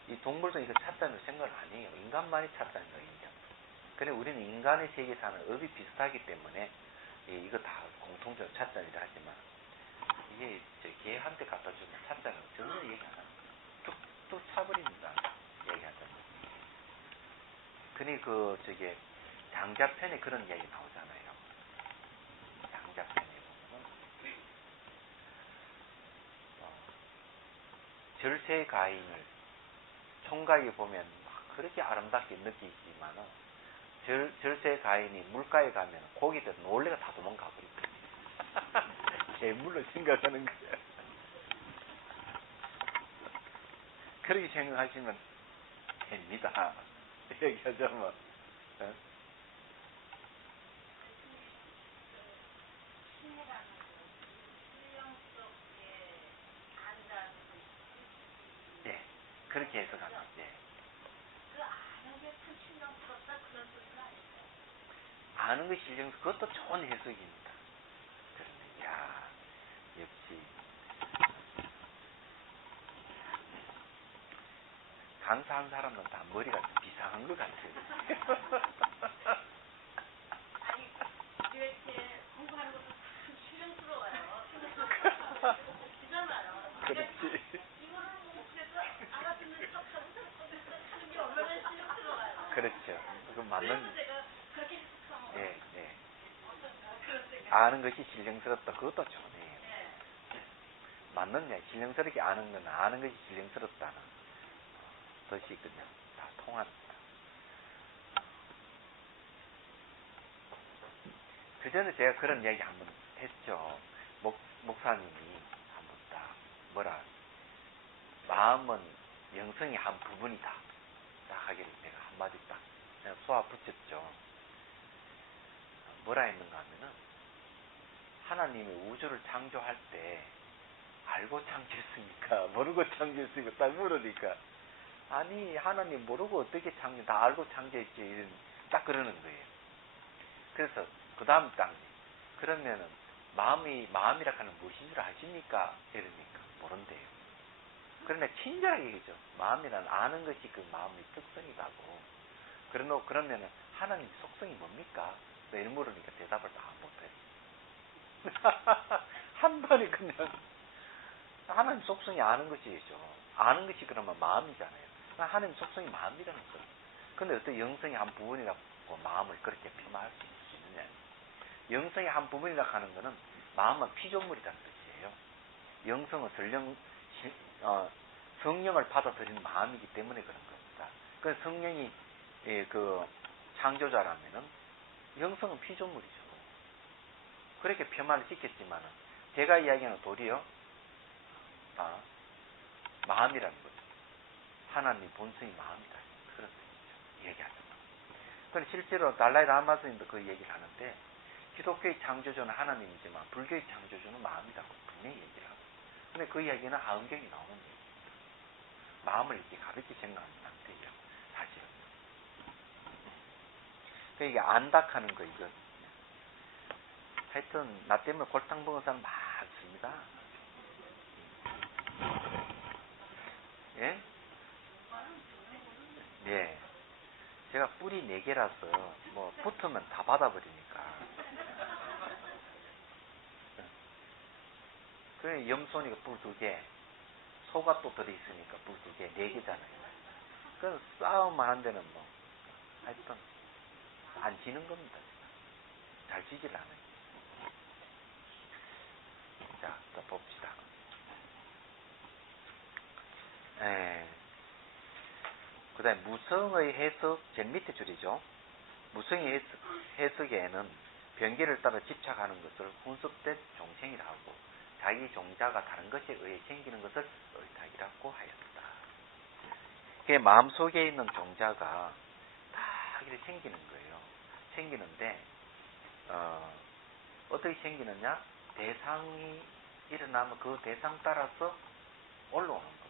이 동물도 이거 찻잔을 생각을 안 해요. 인간만이 찻잔이라고 얘기합니다. 근데 우리는 인간의 세계에 사는 업이 비슷하기 때문에 이거 다 공통적으로 찻잔이라 하지만 이게 개한테 갖다 주면 찻잔은 전혀 얘기 안 합니다. 툭툭 차버립니다. 얘기하자면. 근데 장자편에 그런 얘기 나오잖아요. 장자편에 보면 절세가인을 총각이 보면 그렇게 아름답게 느끼지만은 절세가인이 물가에 가면 고기들 놀래가 다 도망가 버립니다. 재물로 생각하는 거야. 그렇게 생각하시면 됩니다. 얘기하자면. 그렇게 해석하면, 예. 그 아는 게 참 신경스럽다 그런 뜻은 아니에요. 아는 것이 신령스럽다. 그것도 좋은 해석입니다. 그러네. 야, 역시. 강사한 사람은 다 머리가 좀 비상한 것 같아요. 아니, 이렇게 공부하는 것도 참 신경스러워요. 기잖아요. 그렇지. 이거를 뭐 그래도 알아듣는 척하고 하는 게 얼마나 신경스러워요. 그렇죠. 그건 맞는. 그래서 제가 그렇게 해석하면 예, 예. 그런 생각. 아는 것이 신령스럽다. 그것도 좋네요. 맞느냐? 신령스럽게 아는 건 아는 것이 신령스럽다는 뜻이 그냥 다 통합니다. 그 전에 제가 그런 이야기 한번 했죠. 목사님이 한번 딱 뭐라 마음은 영성의 한 부분이다. 딱 하기를 내가 한마디 딱 그냥 쏘아 붙였죠. 뭐라 했는가 하면은 하나님이 우주를 창조할 때 알고 창조했습니까? 모르고 창조했습니까? 딱 물으니까 아니 하나님 모르고 어떻게 창조 다 알고 창조했지 이런 딱 그러는 거예요. 그래서 그 다음 단계 그러면은 마음이라 하는 무엇인 줄 아십니까? 이러니까 모른대요. 그런데 친절하게 얘기죠. 마음이란 아는 것이 그 마음의 특성이라고. 그러면은 하나님 속성이 뭡니까? 이런 물으니까 대답을 다 못해요. 한 번에 그냥 하나님 속성이 아는 것이죠. 아는 것이 그러면 마음이잖아요. 하나님 속성이 마음이라는 거예요. 근데 어떤 영성의 한 부분이라고 마음을 그렇게 표현할 수 있느냐. 영성의 한 부분이라고 하는 것은 마음은 피조물이라는 뜻이에요. 영성은 성령을 받아들이는 마음이기 때문에 그런 겁니다. 그 성령이 그 창조자라면은 영성은 피조물이죠. 그렇게 표현을 시켰지만은 제가 이야기하는 도리요. 마음이라는 거죠. 하나님 본성이 마음이다. 그런 뜻이죠. 얘기하는 거. 그런데 실제로 달라이 라마 스님도 그 얘기를 하는데 기독교의 창조주는 하나님이지만 불교의 창조주는 마음이라고 분명히 얘기를 하고. 근데 그 이야기는 하은경이 나오는 얘기입니다. 마음을 이렇게 가볍게 생각하면 안 되죠. 사실은. 그러니까 안닥하는 거 이거. 하여튼 나 때문에 골탕 먹은 사람 많습니다. 예? 예. 제가 뿔이 4개라서 뭐 붙으면 다 받아버리니까. 그래 염소니까 뿔 2개, 소가 또 들어있으니까 뿔 2개, 4개잖아요. 그래서 싸움만 한 데는 뭐 하여튼 안 지는 겁니다. 잘 지질 않아요. 자, 또 봅시다. 그 다음에 무성의 해석, 제일 밑에 줄이죠. 무성의 해석에는 변기를 따라 집착하는 것을 혼습된 종생이라 하고 자기 종자가 다른 것에 의해 생기는 것을 의탁이라고 하였다. 그 마음속에 있는 종자가 다 이렇게 생기는 거예요. 생기는데 어떻게 생기느냐? 대상이 일어나면 그 대상 따라서 올라오는 겁니다.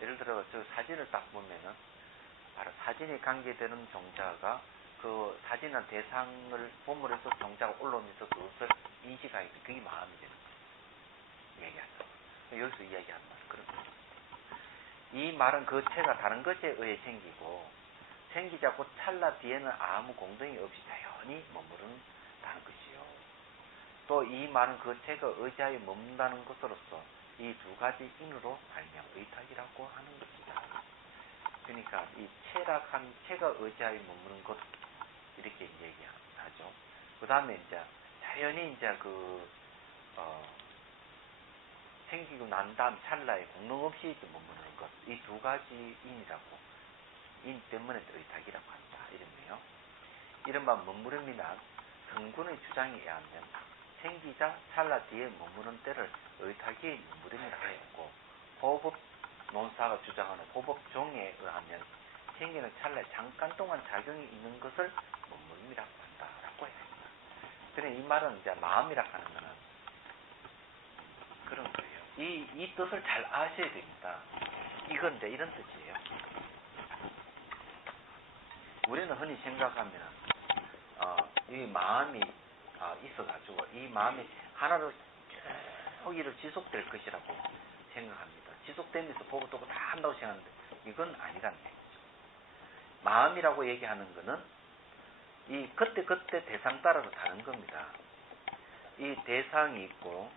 예를 들어 저 사진을 딱 보면은 바로 사진에 관계되는 종자가 그 사진한 대상을 보물에서 종자가 올라오면서 그것을 인식하게 돼. 그게 마음이 되는 거예요. 얘기하죠. 여기서 이야기하는 말은 그런 거예요. 이 말은 그 체가 다른 것에 의해 생기고 생기자고 찰나 뒤에는 아무 공동이 없이 자연히 머무른다는 것이요. 또 이 말은 그 체가 의자에 머문다는 것으로서 이 2가지 인으로 말미암아 의탁이라고 하는 것이다. 그러니까 이 체락한 체가 의자에 머무는 것 이렇게 얘기하죠. 그 다음에 이제 자연히 이제 생기고 난 다음 찰나에 공동 없이 머무는 것 이 2가지 인이라고 인 때문에 의탁이라고 한다. 이랬네요. 이른바 머무름이나 성군의 주장에 의하면 생기자 찰나 뒤에 머무는 때를 의탁의 머무름이라 하였고 호법 논사가 주장하는 호법종에 의하면 생기는 찰나에 잠깐 동안 작용이 있는 것을 머무름이라고 한다라고 해야 합니다. 그래 이 말은 이제 마음이라고 하는 것은 그런 거예요. 이 뜻을 잘 아셔야 됩니다. 이건 이제 이런 뜻이에요. 우리는 흔히 생각하면 이 마음이 있어가지고 이 마음이 하나로 쭉 이를 지속될 것이라고 생각합니다. 지속되면서 보고 또 다 한다고 생각하는데 이건 아니라는 얘기죠. 마음이라고 얘기하는 거는 이 그때 대상 따라서 다른 겁니다. 이 대상이 있고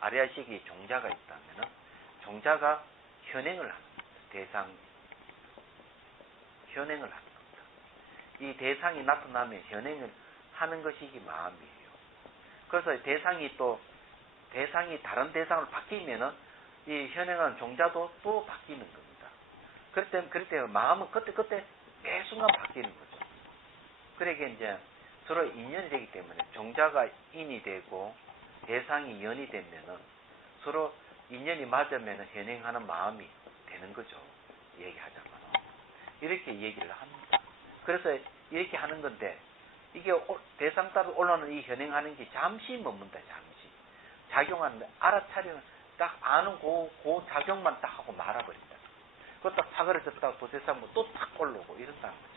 아리아식이 종자가 있다면 종자가 현행을 하는 겁니다. 대상 현행을 하는 겁니다. 이 대상이 나타나면 현행을 하는 것이 이 마음이에요. 그래서 대상이 다른 대상을 바뀌면은 이 현행하는 종자도 또 바뀌는 겁니다. 그럴 때 마음은 그때 매 순간 바뀌는 거죠. 그러니까 이제 서로 인연이 되기 때문에 종자가 인이 되고 대상이 연이 되면은 서로 인연이 맞으면 현행하는 마음이 되는 거죠. 얘기하자면 이렇게 얘기를 합니다. 그래서 이렇게 하는 건데 이게 대상 따라 올라오는 이 현행하는 게 잠시 머문다. 잠시 작용하는데 알아차리는 딱 아는 그 작용만 딱 하고 말아버린다. 그거 딱 사그러졌다가 또 대상 또 탁 올라오고 이런다는 거죠.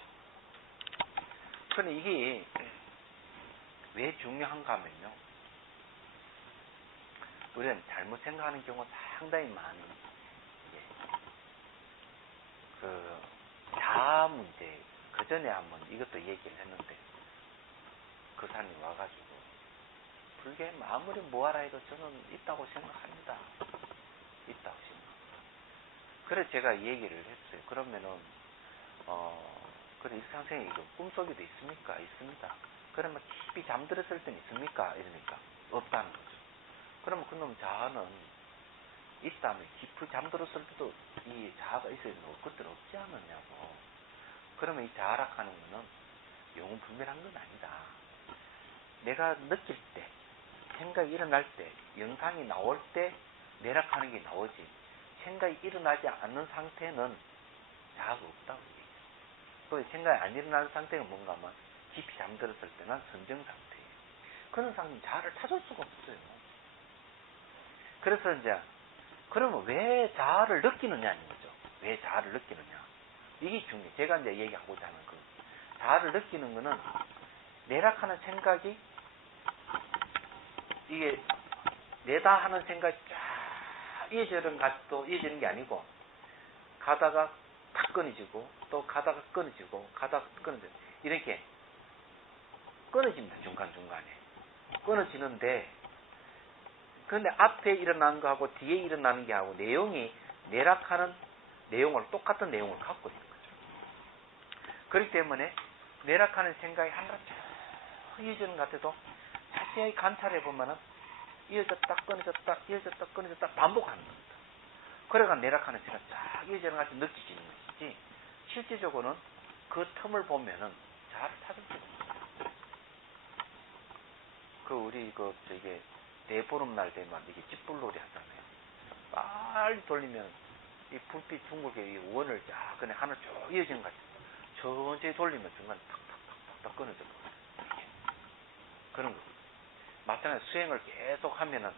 근데 이게 왜 중요한가 하면요. 우리는 잘못 생각하는 경우가 상당히 많이 자아 문제 그 전에 한번 이것도 얘기를 했는데 그 사람이 와가지고 불교에 아무리 뭐하라 해도 저는 있다고 생각합니다. 있다고 생각합니다. 그래서 제가 얘기를 했어요. 그러면은 그래 선생님 이거 꿈속에도 있습니까? 있습니다. 그러면 깊이 잠들었을 땐 있습니까? 이러니까 없다는 거죠. 그러면 그놈 자아는 있다면 깊이 잠들었을 때도 이 자아가 있어야 되는 것들 없지 않느냐고. 그러면 이 자아락하는 거는 영웅분별한 건 아니다. 내가 느낄 때, 생각이 일어날 때, 영상이 나올 때 내락하는 게 나오지. 생각이 일어나지 않는 상태는 자아가 없다고 얘기해요. 또 생각이 안 일어나는 상태가 뭔가 하면 깊이 잠들었을 때는 선정 상태예요. 그런 상태는 자아를 찾을 수가 없어요. 그래서 이제 그러면 왜 자아를 느끼느냐는 거죠. 왜 자아를 느끼느냐. 이게 중요해요. 제가 이제 얘기하고자 하는 그 자아를 느끼는 거는 내락하는 생각이 이게 내다 하는 생각이 쫙 이어지는 게 아니고 가다가 탁 끊어지고 또 가다가 끊어지고 가다가 끊어지고 이렇게 끊어집니다. 중간중간에 끊어지는데 근데 앞에 일어나는 거하고 뒤에 일어나는 게 하고 내용이 내락하는 내용을 똑같은 내용을 갖고 있는 거죠. 그렇기 때문에 내락하는 생각이 하나로 쭉 이어지는 것 같아도 자세히 관찰해 보면은 이어졌다 끊어졌다 이어졌다 끊어졌다 반복하는 겁니다. 그래가 내락하는 생각이 쫙 이어지는 것 같이 느껴지는 것이지 실질적으로는 그 틈을 보면은 잘 찾을 수 없습니다. 우리 저게 대보름날 되면 이게 찌뿔놀이 하잖아요. 빨리 돌리면 이 불빛 둥글게 이 원을 쫙 그냥 하나 쭉 이어지는 것 같아요. 천천히 돌리면 중간에 탁탁탁탁 끊어져 버려요. 그런 거. 마찬가지로 수행을 계속 하면은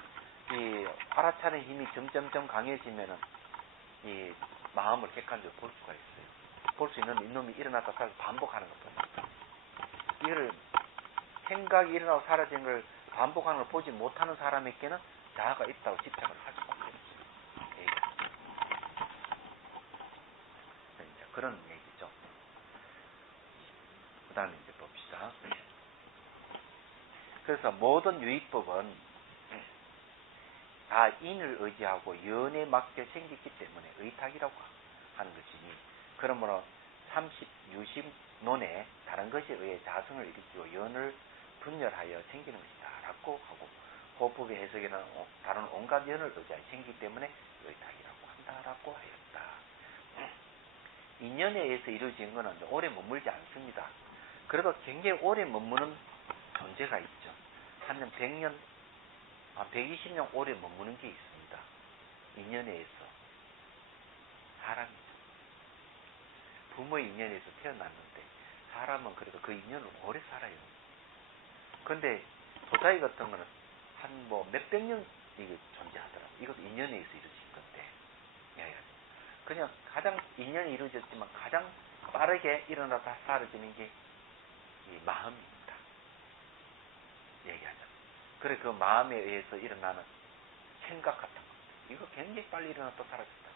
이 알아차리는 힘이 점점점 강해지면은 이 마음을 객관적으로 볼 수가 있어요. 볼 수 있는 이놈이 일어났다 사라졌다 반복하는 것입니다. 이거를 생각이 일어나고 사라진 걸 반복하는 걸 보지 못하는 사람에게는 자아가 있다고 집착을 할 수밖에 없어요. 이제 그런 얘기죠. 그 다음에 이제 봅시다. 그래서 모든 유의법은 다 인을 의지하고 연에 맞게 생겼기 때문에 의탁이라고 하는 것이니 그러므로 30, 60논에 다른 것에 의해 자성을 일으키고 연을 분열하여 생기는 것이다 라고 하고 호법의 해석에는 다른 온갖 연을 의지하여 생기기 때문에 의탁이라고 한다라고 하였다. 인연에 의해서 이루어진 것은 오래 머물지 않습니다. 그래도 굉장히 오래 머무는 존재가 있죠. 한 100년, 120년 오래 머무는 게 있습니다. 인연에 의해서. 사람이죠. 부모의 인연에 의해서 태어났는데 사람은 그래도 그 인연을 오래 살아요. 근데 도자기 같은 거는 한 몇백 년 이게 존재하더라고요. 이것도 인연에 의해서 이루어진 건데 그냥 가장 인연이 이루어졌지만 가장 빠르게 일어나다 사라지는 게 이 마음입니다. 얘기하자. 그래 그 마음에 의해서 일어나는 생각 같은 거. 이거 굉장히 빨리 일어나 또 사라진다.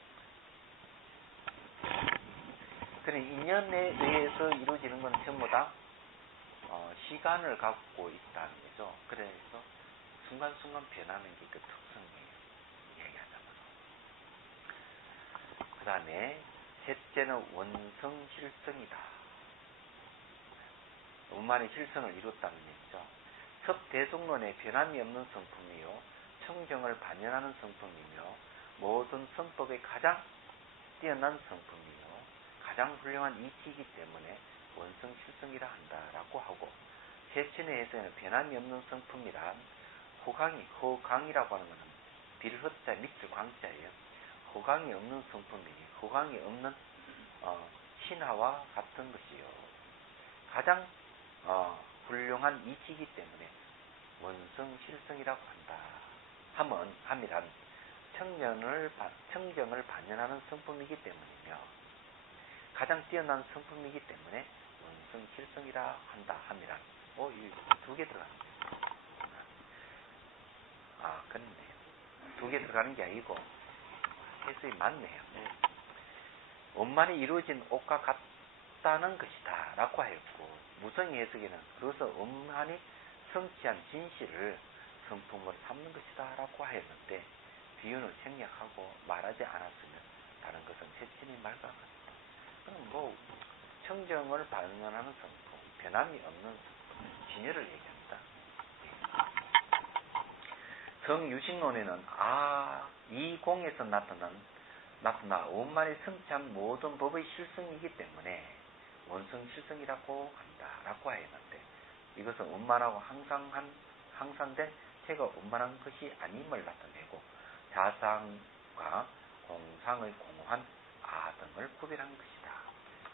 그래 인연에 의해서 이루어지는 건 전부 다 시간을 갖고 있다는 거죠. 그래서 순간순간 변하는 게 그 특성이에요. 얘기하자면. 그 다음에 셋째는 원성실성이다. 원만의 실성을 이뤘다는 얘기죠. 섭대속론의 변함이 없는 성품이요. 청정을 반영하는 성품이며 모든 성법의 가장 뛰어난 성품이요. 가장 훌륭한 이치이기 때문에 원성실성이라 한다라고 하고 셋째에서는 변함이 없는 성품이란 호강이라고 하는 것은 빌헛자 밑줄 광자예요. 호강이 없는 성품이니 호강이 없는 신하와 같은 것이요. 가장 훌륭한 이치이기 때문에 원성실성이라고 한다. 함이란 청정을 반영하는 성품이기 때문이며 가장 뛰어난 성품이기 때문에 원성실성이라 한다. 함이란 이 두 개 들어가는 거예요. 그렇네요. 두 개 들어가는 게 아니고 해석이 맞네요. 원만이 이루어진 옷과 같다는 것이다 라고 하였고 무성의 해석에는 그것은 원만이 성취한 진실을 성품으로 삼는 것이다 라고 하였는데 비유는 생략하고 말하지 않았으면 다른 것은 셋째의 말과 같다. 그럼 청정을 반영하는 성품, 변함이 없는 성품, 진열을 얘기합니다. 성유식론에는 이 공에서 나타나 원만이 성취한 모든 법의 실성이기 때문에 원성실성이라고 한다라고 하였는데 이것은 원만하고 항상된 체가 원만한 것이 아님을 나타내고 자상과 공상의 공한 등을 구별한 것이다.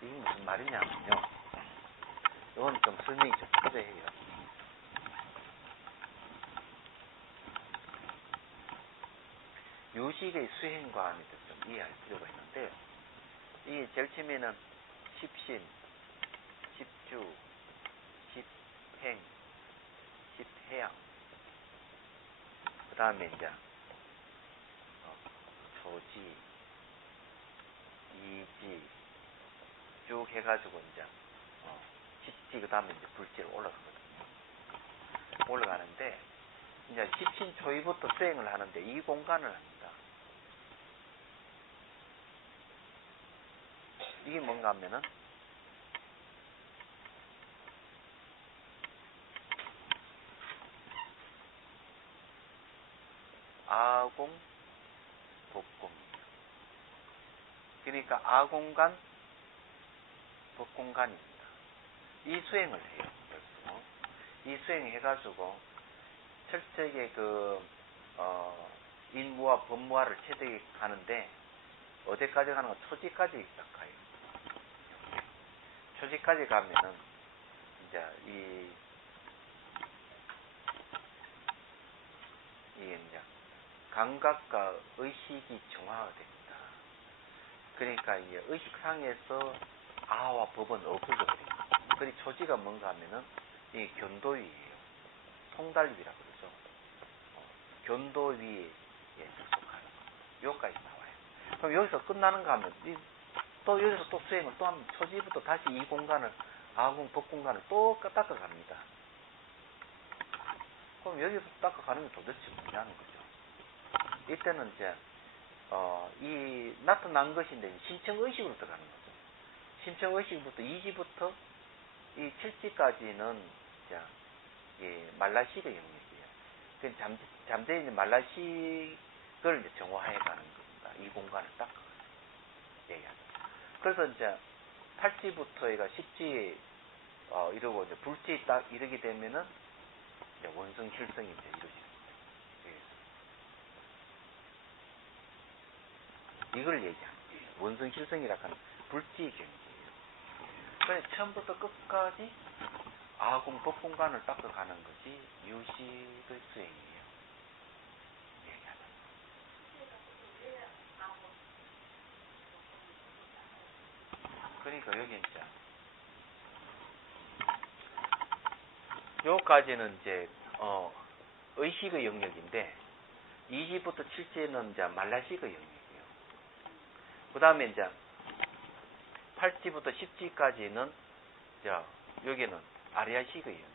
이게 무슨 말이냐면요. 이건 좀 설명이 좀 필요해요. 유식의 수행관에 대해서 좀 이해할 필요가 있는데요. 이게 제일 처음에는 십신, 십주, 십행, 십해양, 그 다음에 이제 초지, 이지 쭉 해가지고 이제 십지 그 다음에 이제 불지로 올라가는데 이제 십신 초이부터 수행을 하는데 이 공간을 합니다. 이게 뭔가 하면은 아공, 법공이에요. 그러니까 아공간, 법공간입니다. 이 수행을 해요. 그래서 이 수행해가지고 철저하게 인무와 법무화를 체득하는데 어디까지 가는 거? 초지까지 딱 가요. 초지까지 가면은 이제 이제 감각과 의식이 정화가 됩니다. 그러니까 이제 의식상에서 아와 법은 없어져버립니다. 그리고 초지가 뭔가 하면은 이 견도위예요. 통달위라 그러죠. 견도위에 접속하는 여기까지 나와요. 그럼 여기서 끝나는가 하면 또 여기서 또 수행을 또 하면 초지부터 다시 이 공간을 아공 법공간을 또 닦아갑니다. 그럼 여기서 닦아가는 게 도대체 뭐냐는 거죠. 이때는 이제 이 나타난 것인데 심청의식으로 들어가는 거죠. 심청의식부터 2지부터 이 7지까지는 이제 말라식의 영역이에요. 그 잠재에 있는 말라식을 이제 정화해 가는 겁니다. 이 공간을 딱 얘기하죠. 그래서 이제 8지부터 10지 이러고 이제 불지 딱 이르게 되면은 이제 원성실성이 이제 이루어지는 거예요. 이걸 얘기하는 거예요. 원성실성이라고 하는 불지 경지예요. 그래서 처음부터 끝까지 아공 법공간을 닦아가는 것이 유식의 수행이에요. 얘기하자. 그러니까 여기 이제 요까지는 이제 의식의 영역인데 2지부터 7지는 이제 말라식의 영역이에요. 그 다음에 이제 8지부터 10지까지는 여기는 아리아식의 영역.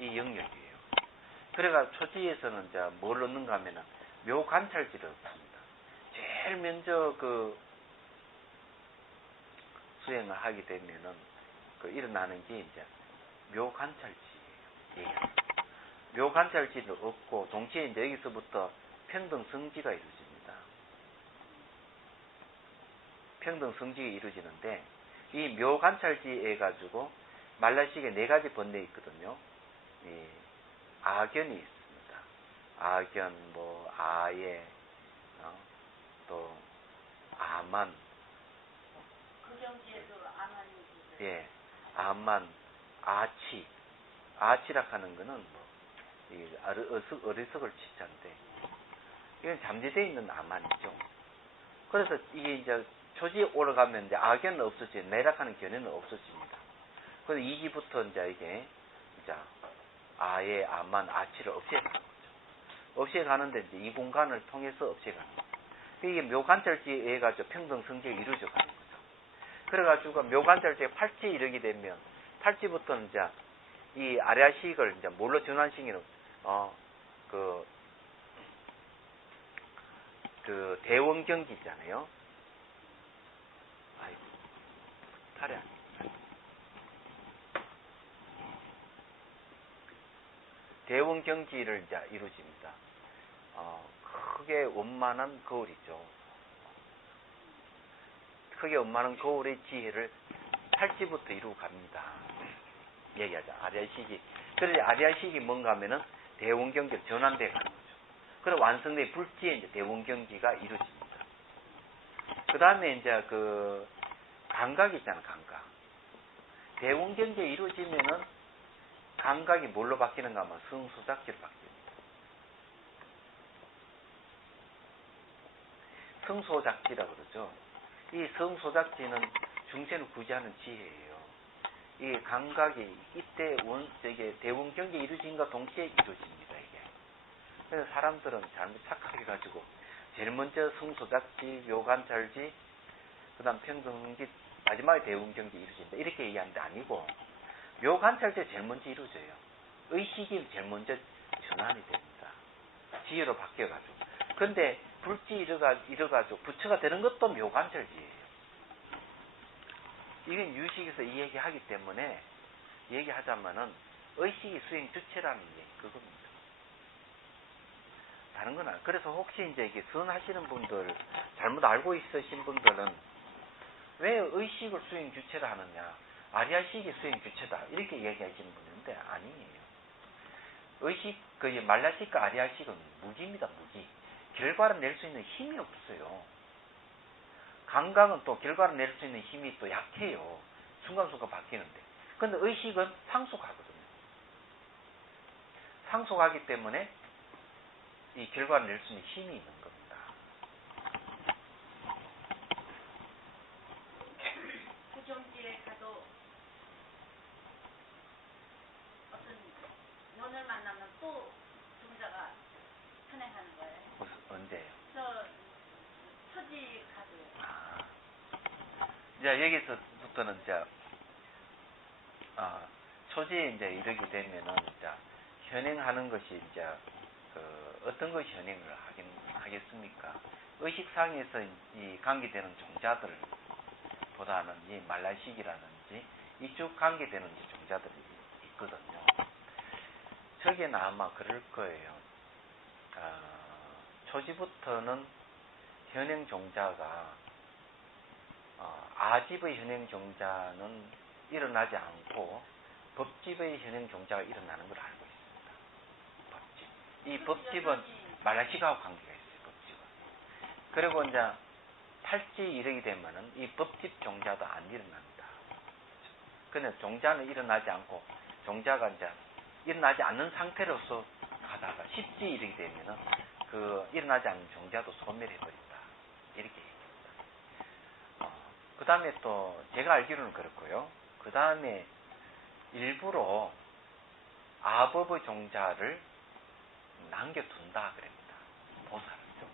이 영역이에요. 그래가 초지에서는 이제 뭘 얻는가 하면은 묘관찰지를 얻습니다. 제일 먼저 수행을 하게 되면은 일어나는 게 이제 묘관찰지예요. 묘관찰지를 얻고 동시에 이제 여기서부터 평등성지가 이루어집니다. 평등성지가 이루어지는데 이 묘관찰지에 가지고 말라식에 4가지 번뇌 있거든요. 이 아견이 있습니다. 아견, 아예, 또 아만. 그 경지에도 아만이 있어요. 예, 아만, 아치. 아치라 하는 거는 어리석을 치자인데, 이건 잠재되어 있는 아만이죠. 그래서 이게 이제 초지에 올라가면 이제 아견은 없어지고, 내락하는 견해는 없어집니다. 그래서 2지부터 이제 이게, 아예, 아만, 아치를 없애가는 거죠. 없애가는데 이제 이 공간을 통해서 없애가는 거죠. 이게 묘관찰지에 의해 가지고 평등성지가 이루어져 가는 거죠. 그래가지고 묘관찰지에 8지에 이르게 되면 8지부터는 이제 이 아리아식을 이제 뭘로 전환시키는 그 대원경지 있잖아요. 아이고, 탈이 안 대원경지를 이제 이루어집니다. 크게 원만한 거울이죠. 크게 원만한 거울의 지혜를 8지부터 이루고 갑니다. 얘기하자. 아리아식이. 그래서 아리아식이 뭔가 하면은 대원경지로 전환되어 가는 거죠. 그래서 완성된 불지에 이제 대원경지가 이루어집니다. 그 다음에 이제 감각이 있잖아, 감각. 대원경지에 이루어지면은 감각이 뭘로 바뀌는가 하면 성소작지로 바뀝니다. 성소작지라고 그러죠. 이 성소작지는 중생을 구제하는 지혜예요. 이 감각이 이때 대원경지에 이루어진과 동시에 이루어집니다, 이게. 그래서 사람들은 잘못 착각해가지고, 제일 먼저 성소작지, 묘관찰지, 그 다음 평등지, 마지막에 대원경지 이루어진다. 이렇게 얘기하는데 아니고, 묘관찰지 제일 먼저 이루어져요. 의식이 제일 먼저 전환이 됩니다. 지혜로 바뀌어가지고. 근데 불지 이뤄가지고 부처가 되는 것도 묘관찰지예요. 이건 유식에서 이 얘기하기 때문에 얘기하자면은 의식이 수행 주체라는 게 그겁니다. 다른 건 아니에요. 그래서 혹시 이제 이게 선하시는 분들, 잘못 알고 있으신 분들은 왜 의식을 수행 주체라 하느냐, 아리아식이 수행 주체다 이렇게 얘기하시는 분인데 아니에요. 의식, 말라식과 아리아식은 무기입니다. 무기. 결과를 낼 수 있는 힘이 없어요. 감각은 또 결과를 낼 수 있는 힘이 또 약해요. 순간순간 바뀌는데. 근데 의식은 상속하거든요. 상속하기 때문에 이 결과를 낼 수 있는 힘이 있는 겁니다. 그 경지에 가도 어떤 원을 만나면 또 동자가 선행하는 거예요. 언제요? 저 처지 가도요. 이제 여기서부터는 이제 초지에 이제 이르게 되면은 이제 현행하는 것이 이제 어떤 것이 현행을 하겠습니까? 의식상에서 이 관계되는 종자들보다는 이 말라식이라든지 이쪽 관계되는 종자들이 있거든요. 저기는 아마 그럴 거예요. 초지부터는 현행 종자가 아집의 현행 종자는 일어나지 않고 법집의 현행 종자가 일어나는 걸 알고 있습니다. 법집. 이 법집은 말라식하고 관계가 있어요. 법집은. 그리고 이제 8지 이르게 되면은 이 법집 종자도 안 일어납니다. 근데 종자는 일어나지 않고 종자가 이제 일어나지 않는 상태로서 가다가 10지 이르게 되면은 일어나지 않는 종자도 소멸해버린다. 이렇게 얘기합니다. 그 다음에 또 제가 알기로는 그렇고요. 그 다음에 일부러 아법의 종자를 남겨둔다 그럽니다. 보살은요.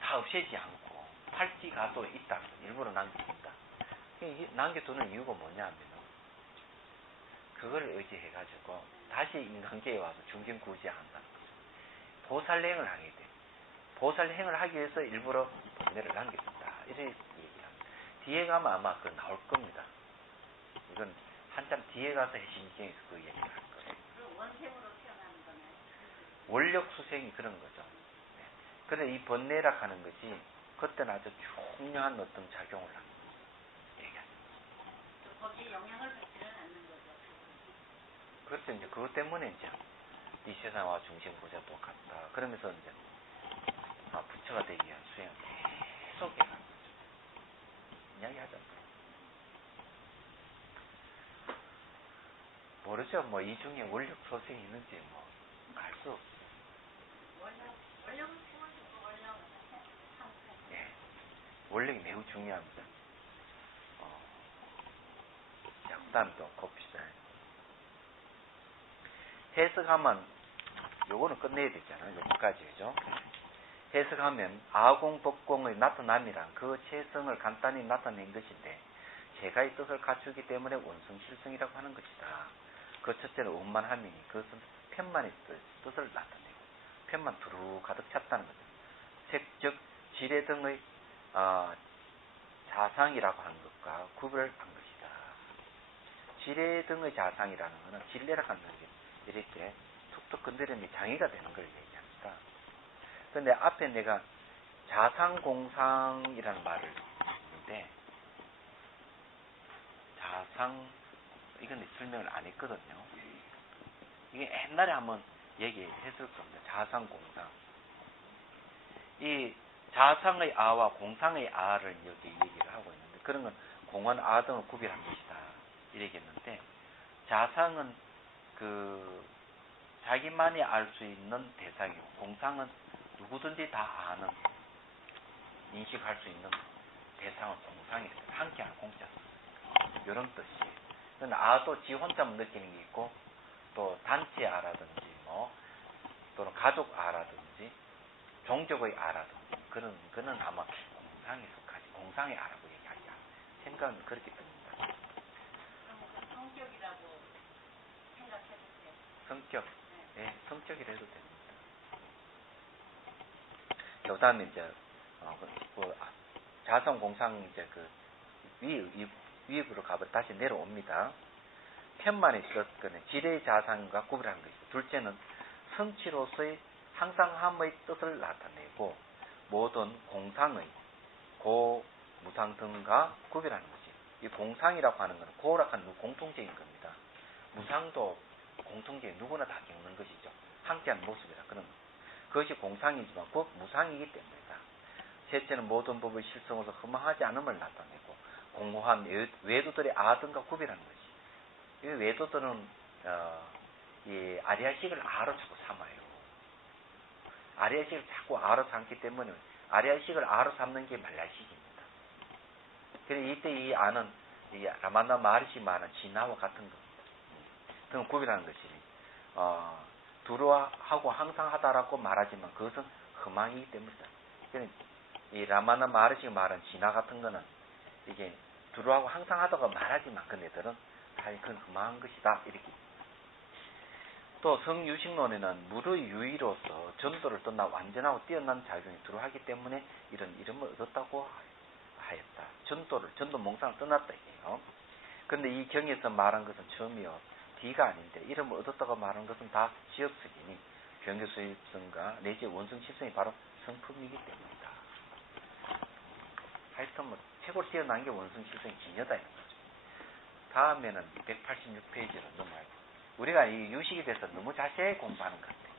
다 없애지 않고 팔찌가도 있다. 일부러 남겨둔다. 남겨두는 이유가 뭐냐면요. 그걸 의지해가지고 다시 인간계에 와서 중생구제에 한다는 거죠. 보살행을 하게 돼. 보살행을 하기 위해서 일부러 번뇌를 남겨둔다. 이렇게 얘기합니다. 뒤에 가면 아마 그 나올 겁니다. 이건 한참 뒤에 가서 해심경에서 그 얘기를 할 거예요. 그럼 원생으로 태어나는 거네. 원력 수생이 그런 거죠. 네. 근데 이 번뇌라 하는 것이 그때는 아주 중요한 어떤 작용을 합니다. 거기에 영향을 받지는 않는 거죠. 그렇죠. 이제 그것 때문에 이제 이 세상과 중심구조 똑같다. 그러면서 이제 부처가 되기 위한 수행을 계속 해가는 거죠. 이야기하잖아요. 모르죠. 뭐 이 중에 원력 소생이 있는지 뭐 알 수 없어요. 원력은 키워주고 원력은 예, 원력이 매우 중요합니다. 약단도 곱시다. 해석하면 요거는 끝내야 되잖아요. 여기까지죠. 해석하면 아공 법공의 나타남이란 그 체성을 간단히 나타낸 것인데 제가의 뜻을 갖추기 때문에 원성실성이라고 하는 것이다. 그 첫째는 원만함이니 그것은 편만의 뜻을 나타내고 편만 두루 가득 찼다는 거죠. 즉 지뢰 등의 자상이라고 하는 것과 구별을 한 것이다. 지뢰 등의 자상이라는 것은 진례라고 하는 게 이렇게 툭툭 건드리면 장애가 되는 걸 얘기합니다. 그런데 앞에 내가 자상공상이라는 말을 했는데 자상 이건 설명을 안 했거든요. 이게 옛날에 한번 얘기했을 겁니다. 자상공상. 이 자상의 아와 공상의 아를 여기 얘기를 하고 있는데 그런 건 공원 아 등을 구별한 것이다. 이러겠는데 자상은 그 자기만이 알 수 있는 대상이고 공상은 누구든지 다 아는 인식할 수 있는 대상은 공상이다. 함께하는 공짜 이런 뜻이에요. 그런데 아도 지 혼자만 느끼는 게 있고 또 단체 아라든지 뭐 또는 가족 아라든지 종족의 아라든지 그런 거는 아마 공상에 속하지 공상의 아라고 얘기하기야 생각은 그렇게 듭니다. 그럼 그 성격이라고 생각해도 돼요. 성격, 네, 성격이라 해도 됩니다. 그 다음에 이제 자성 공상 이제 그 위입으로 가버 다시 내려옵니다. 편만의 뜻은 지뢰의 자상과 구별하는 것이다. 둘째는 성취로서의 항상함의 뜻을 나타내고 모든 공상의 고, 무상 등과 구별하는 것이. 이 공상이라고 하는 것은 고락한 공통적인 겁니다. 무상도 공통적인 누구나 다 겪는 것이죠. 함께하는 모습이라 그런 것. 그것이 공상이지만 곧 무상이기 때문이다. 셋째는 모든 법의 실성으로서 허망하지 않음을 나타내고 공허한 외도들의 아등과 구별하는 것이. 이 외도들은 이 아리아식을 아로 자꾸 삼아요. 아리아식을 자꾸 아로 삼기 때문에 아리아식을 아로 삼는 게 말라식입니다. 그래서 이때 이 아는 이 라마나 마르시 말은 진화와 같은 겁니다. 그럼 구별하는 것이 두루하고 항상 하다라고 말하지만 그것은 허망이기 때문이다. 그러니까 이 라마나 마르시 말은 진화 같은 거는 이게 두루하고 항상 하다가 말하지만 그네들은 다 그건 허망한 것이다. 이렇게. 또 성유식론에는 물의 유의로서 전도를 떠나 완전하고 뛰어난 작용이 들어하기 때문에 이런 이름을 얻었다고 하였다. 전도 몽상을 떠났다 해요. 그런데 이 경에서 말한 것은 처음이요. 뒤가 아닌데 이름을 얻었다고 말하는 것은 다 지역석이니 병교수입성과 내지 원성실성이 바로 성품이기 때문이다. 하여튼 뭐 최고로 뛰어난 게 원성실성이 기녀다 이런 거죠. 다음에는 186페이지로 넘어가요. 우리가 이 유식에 대해서 너무 자세히 공부하는 것 같아요.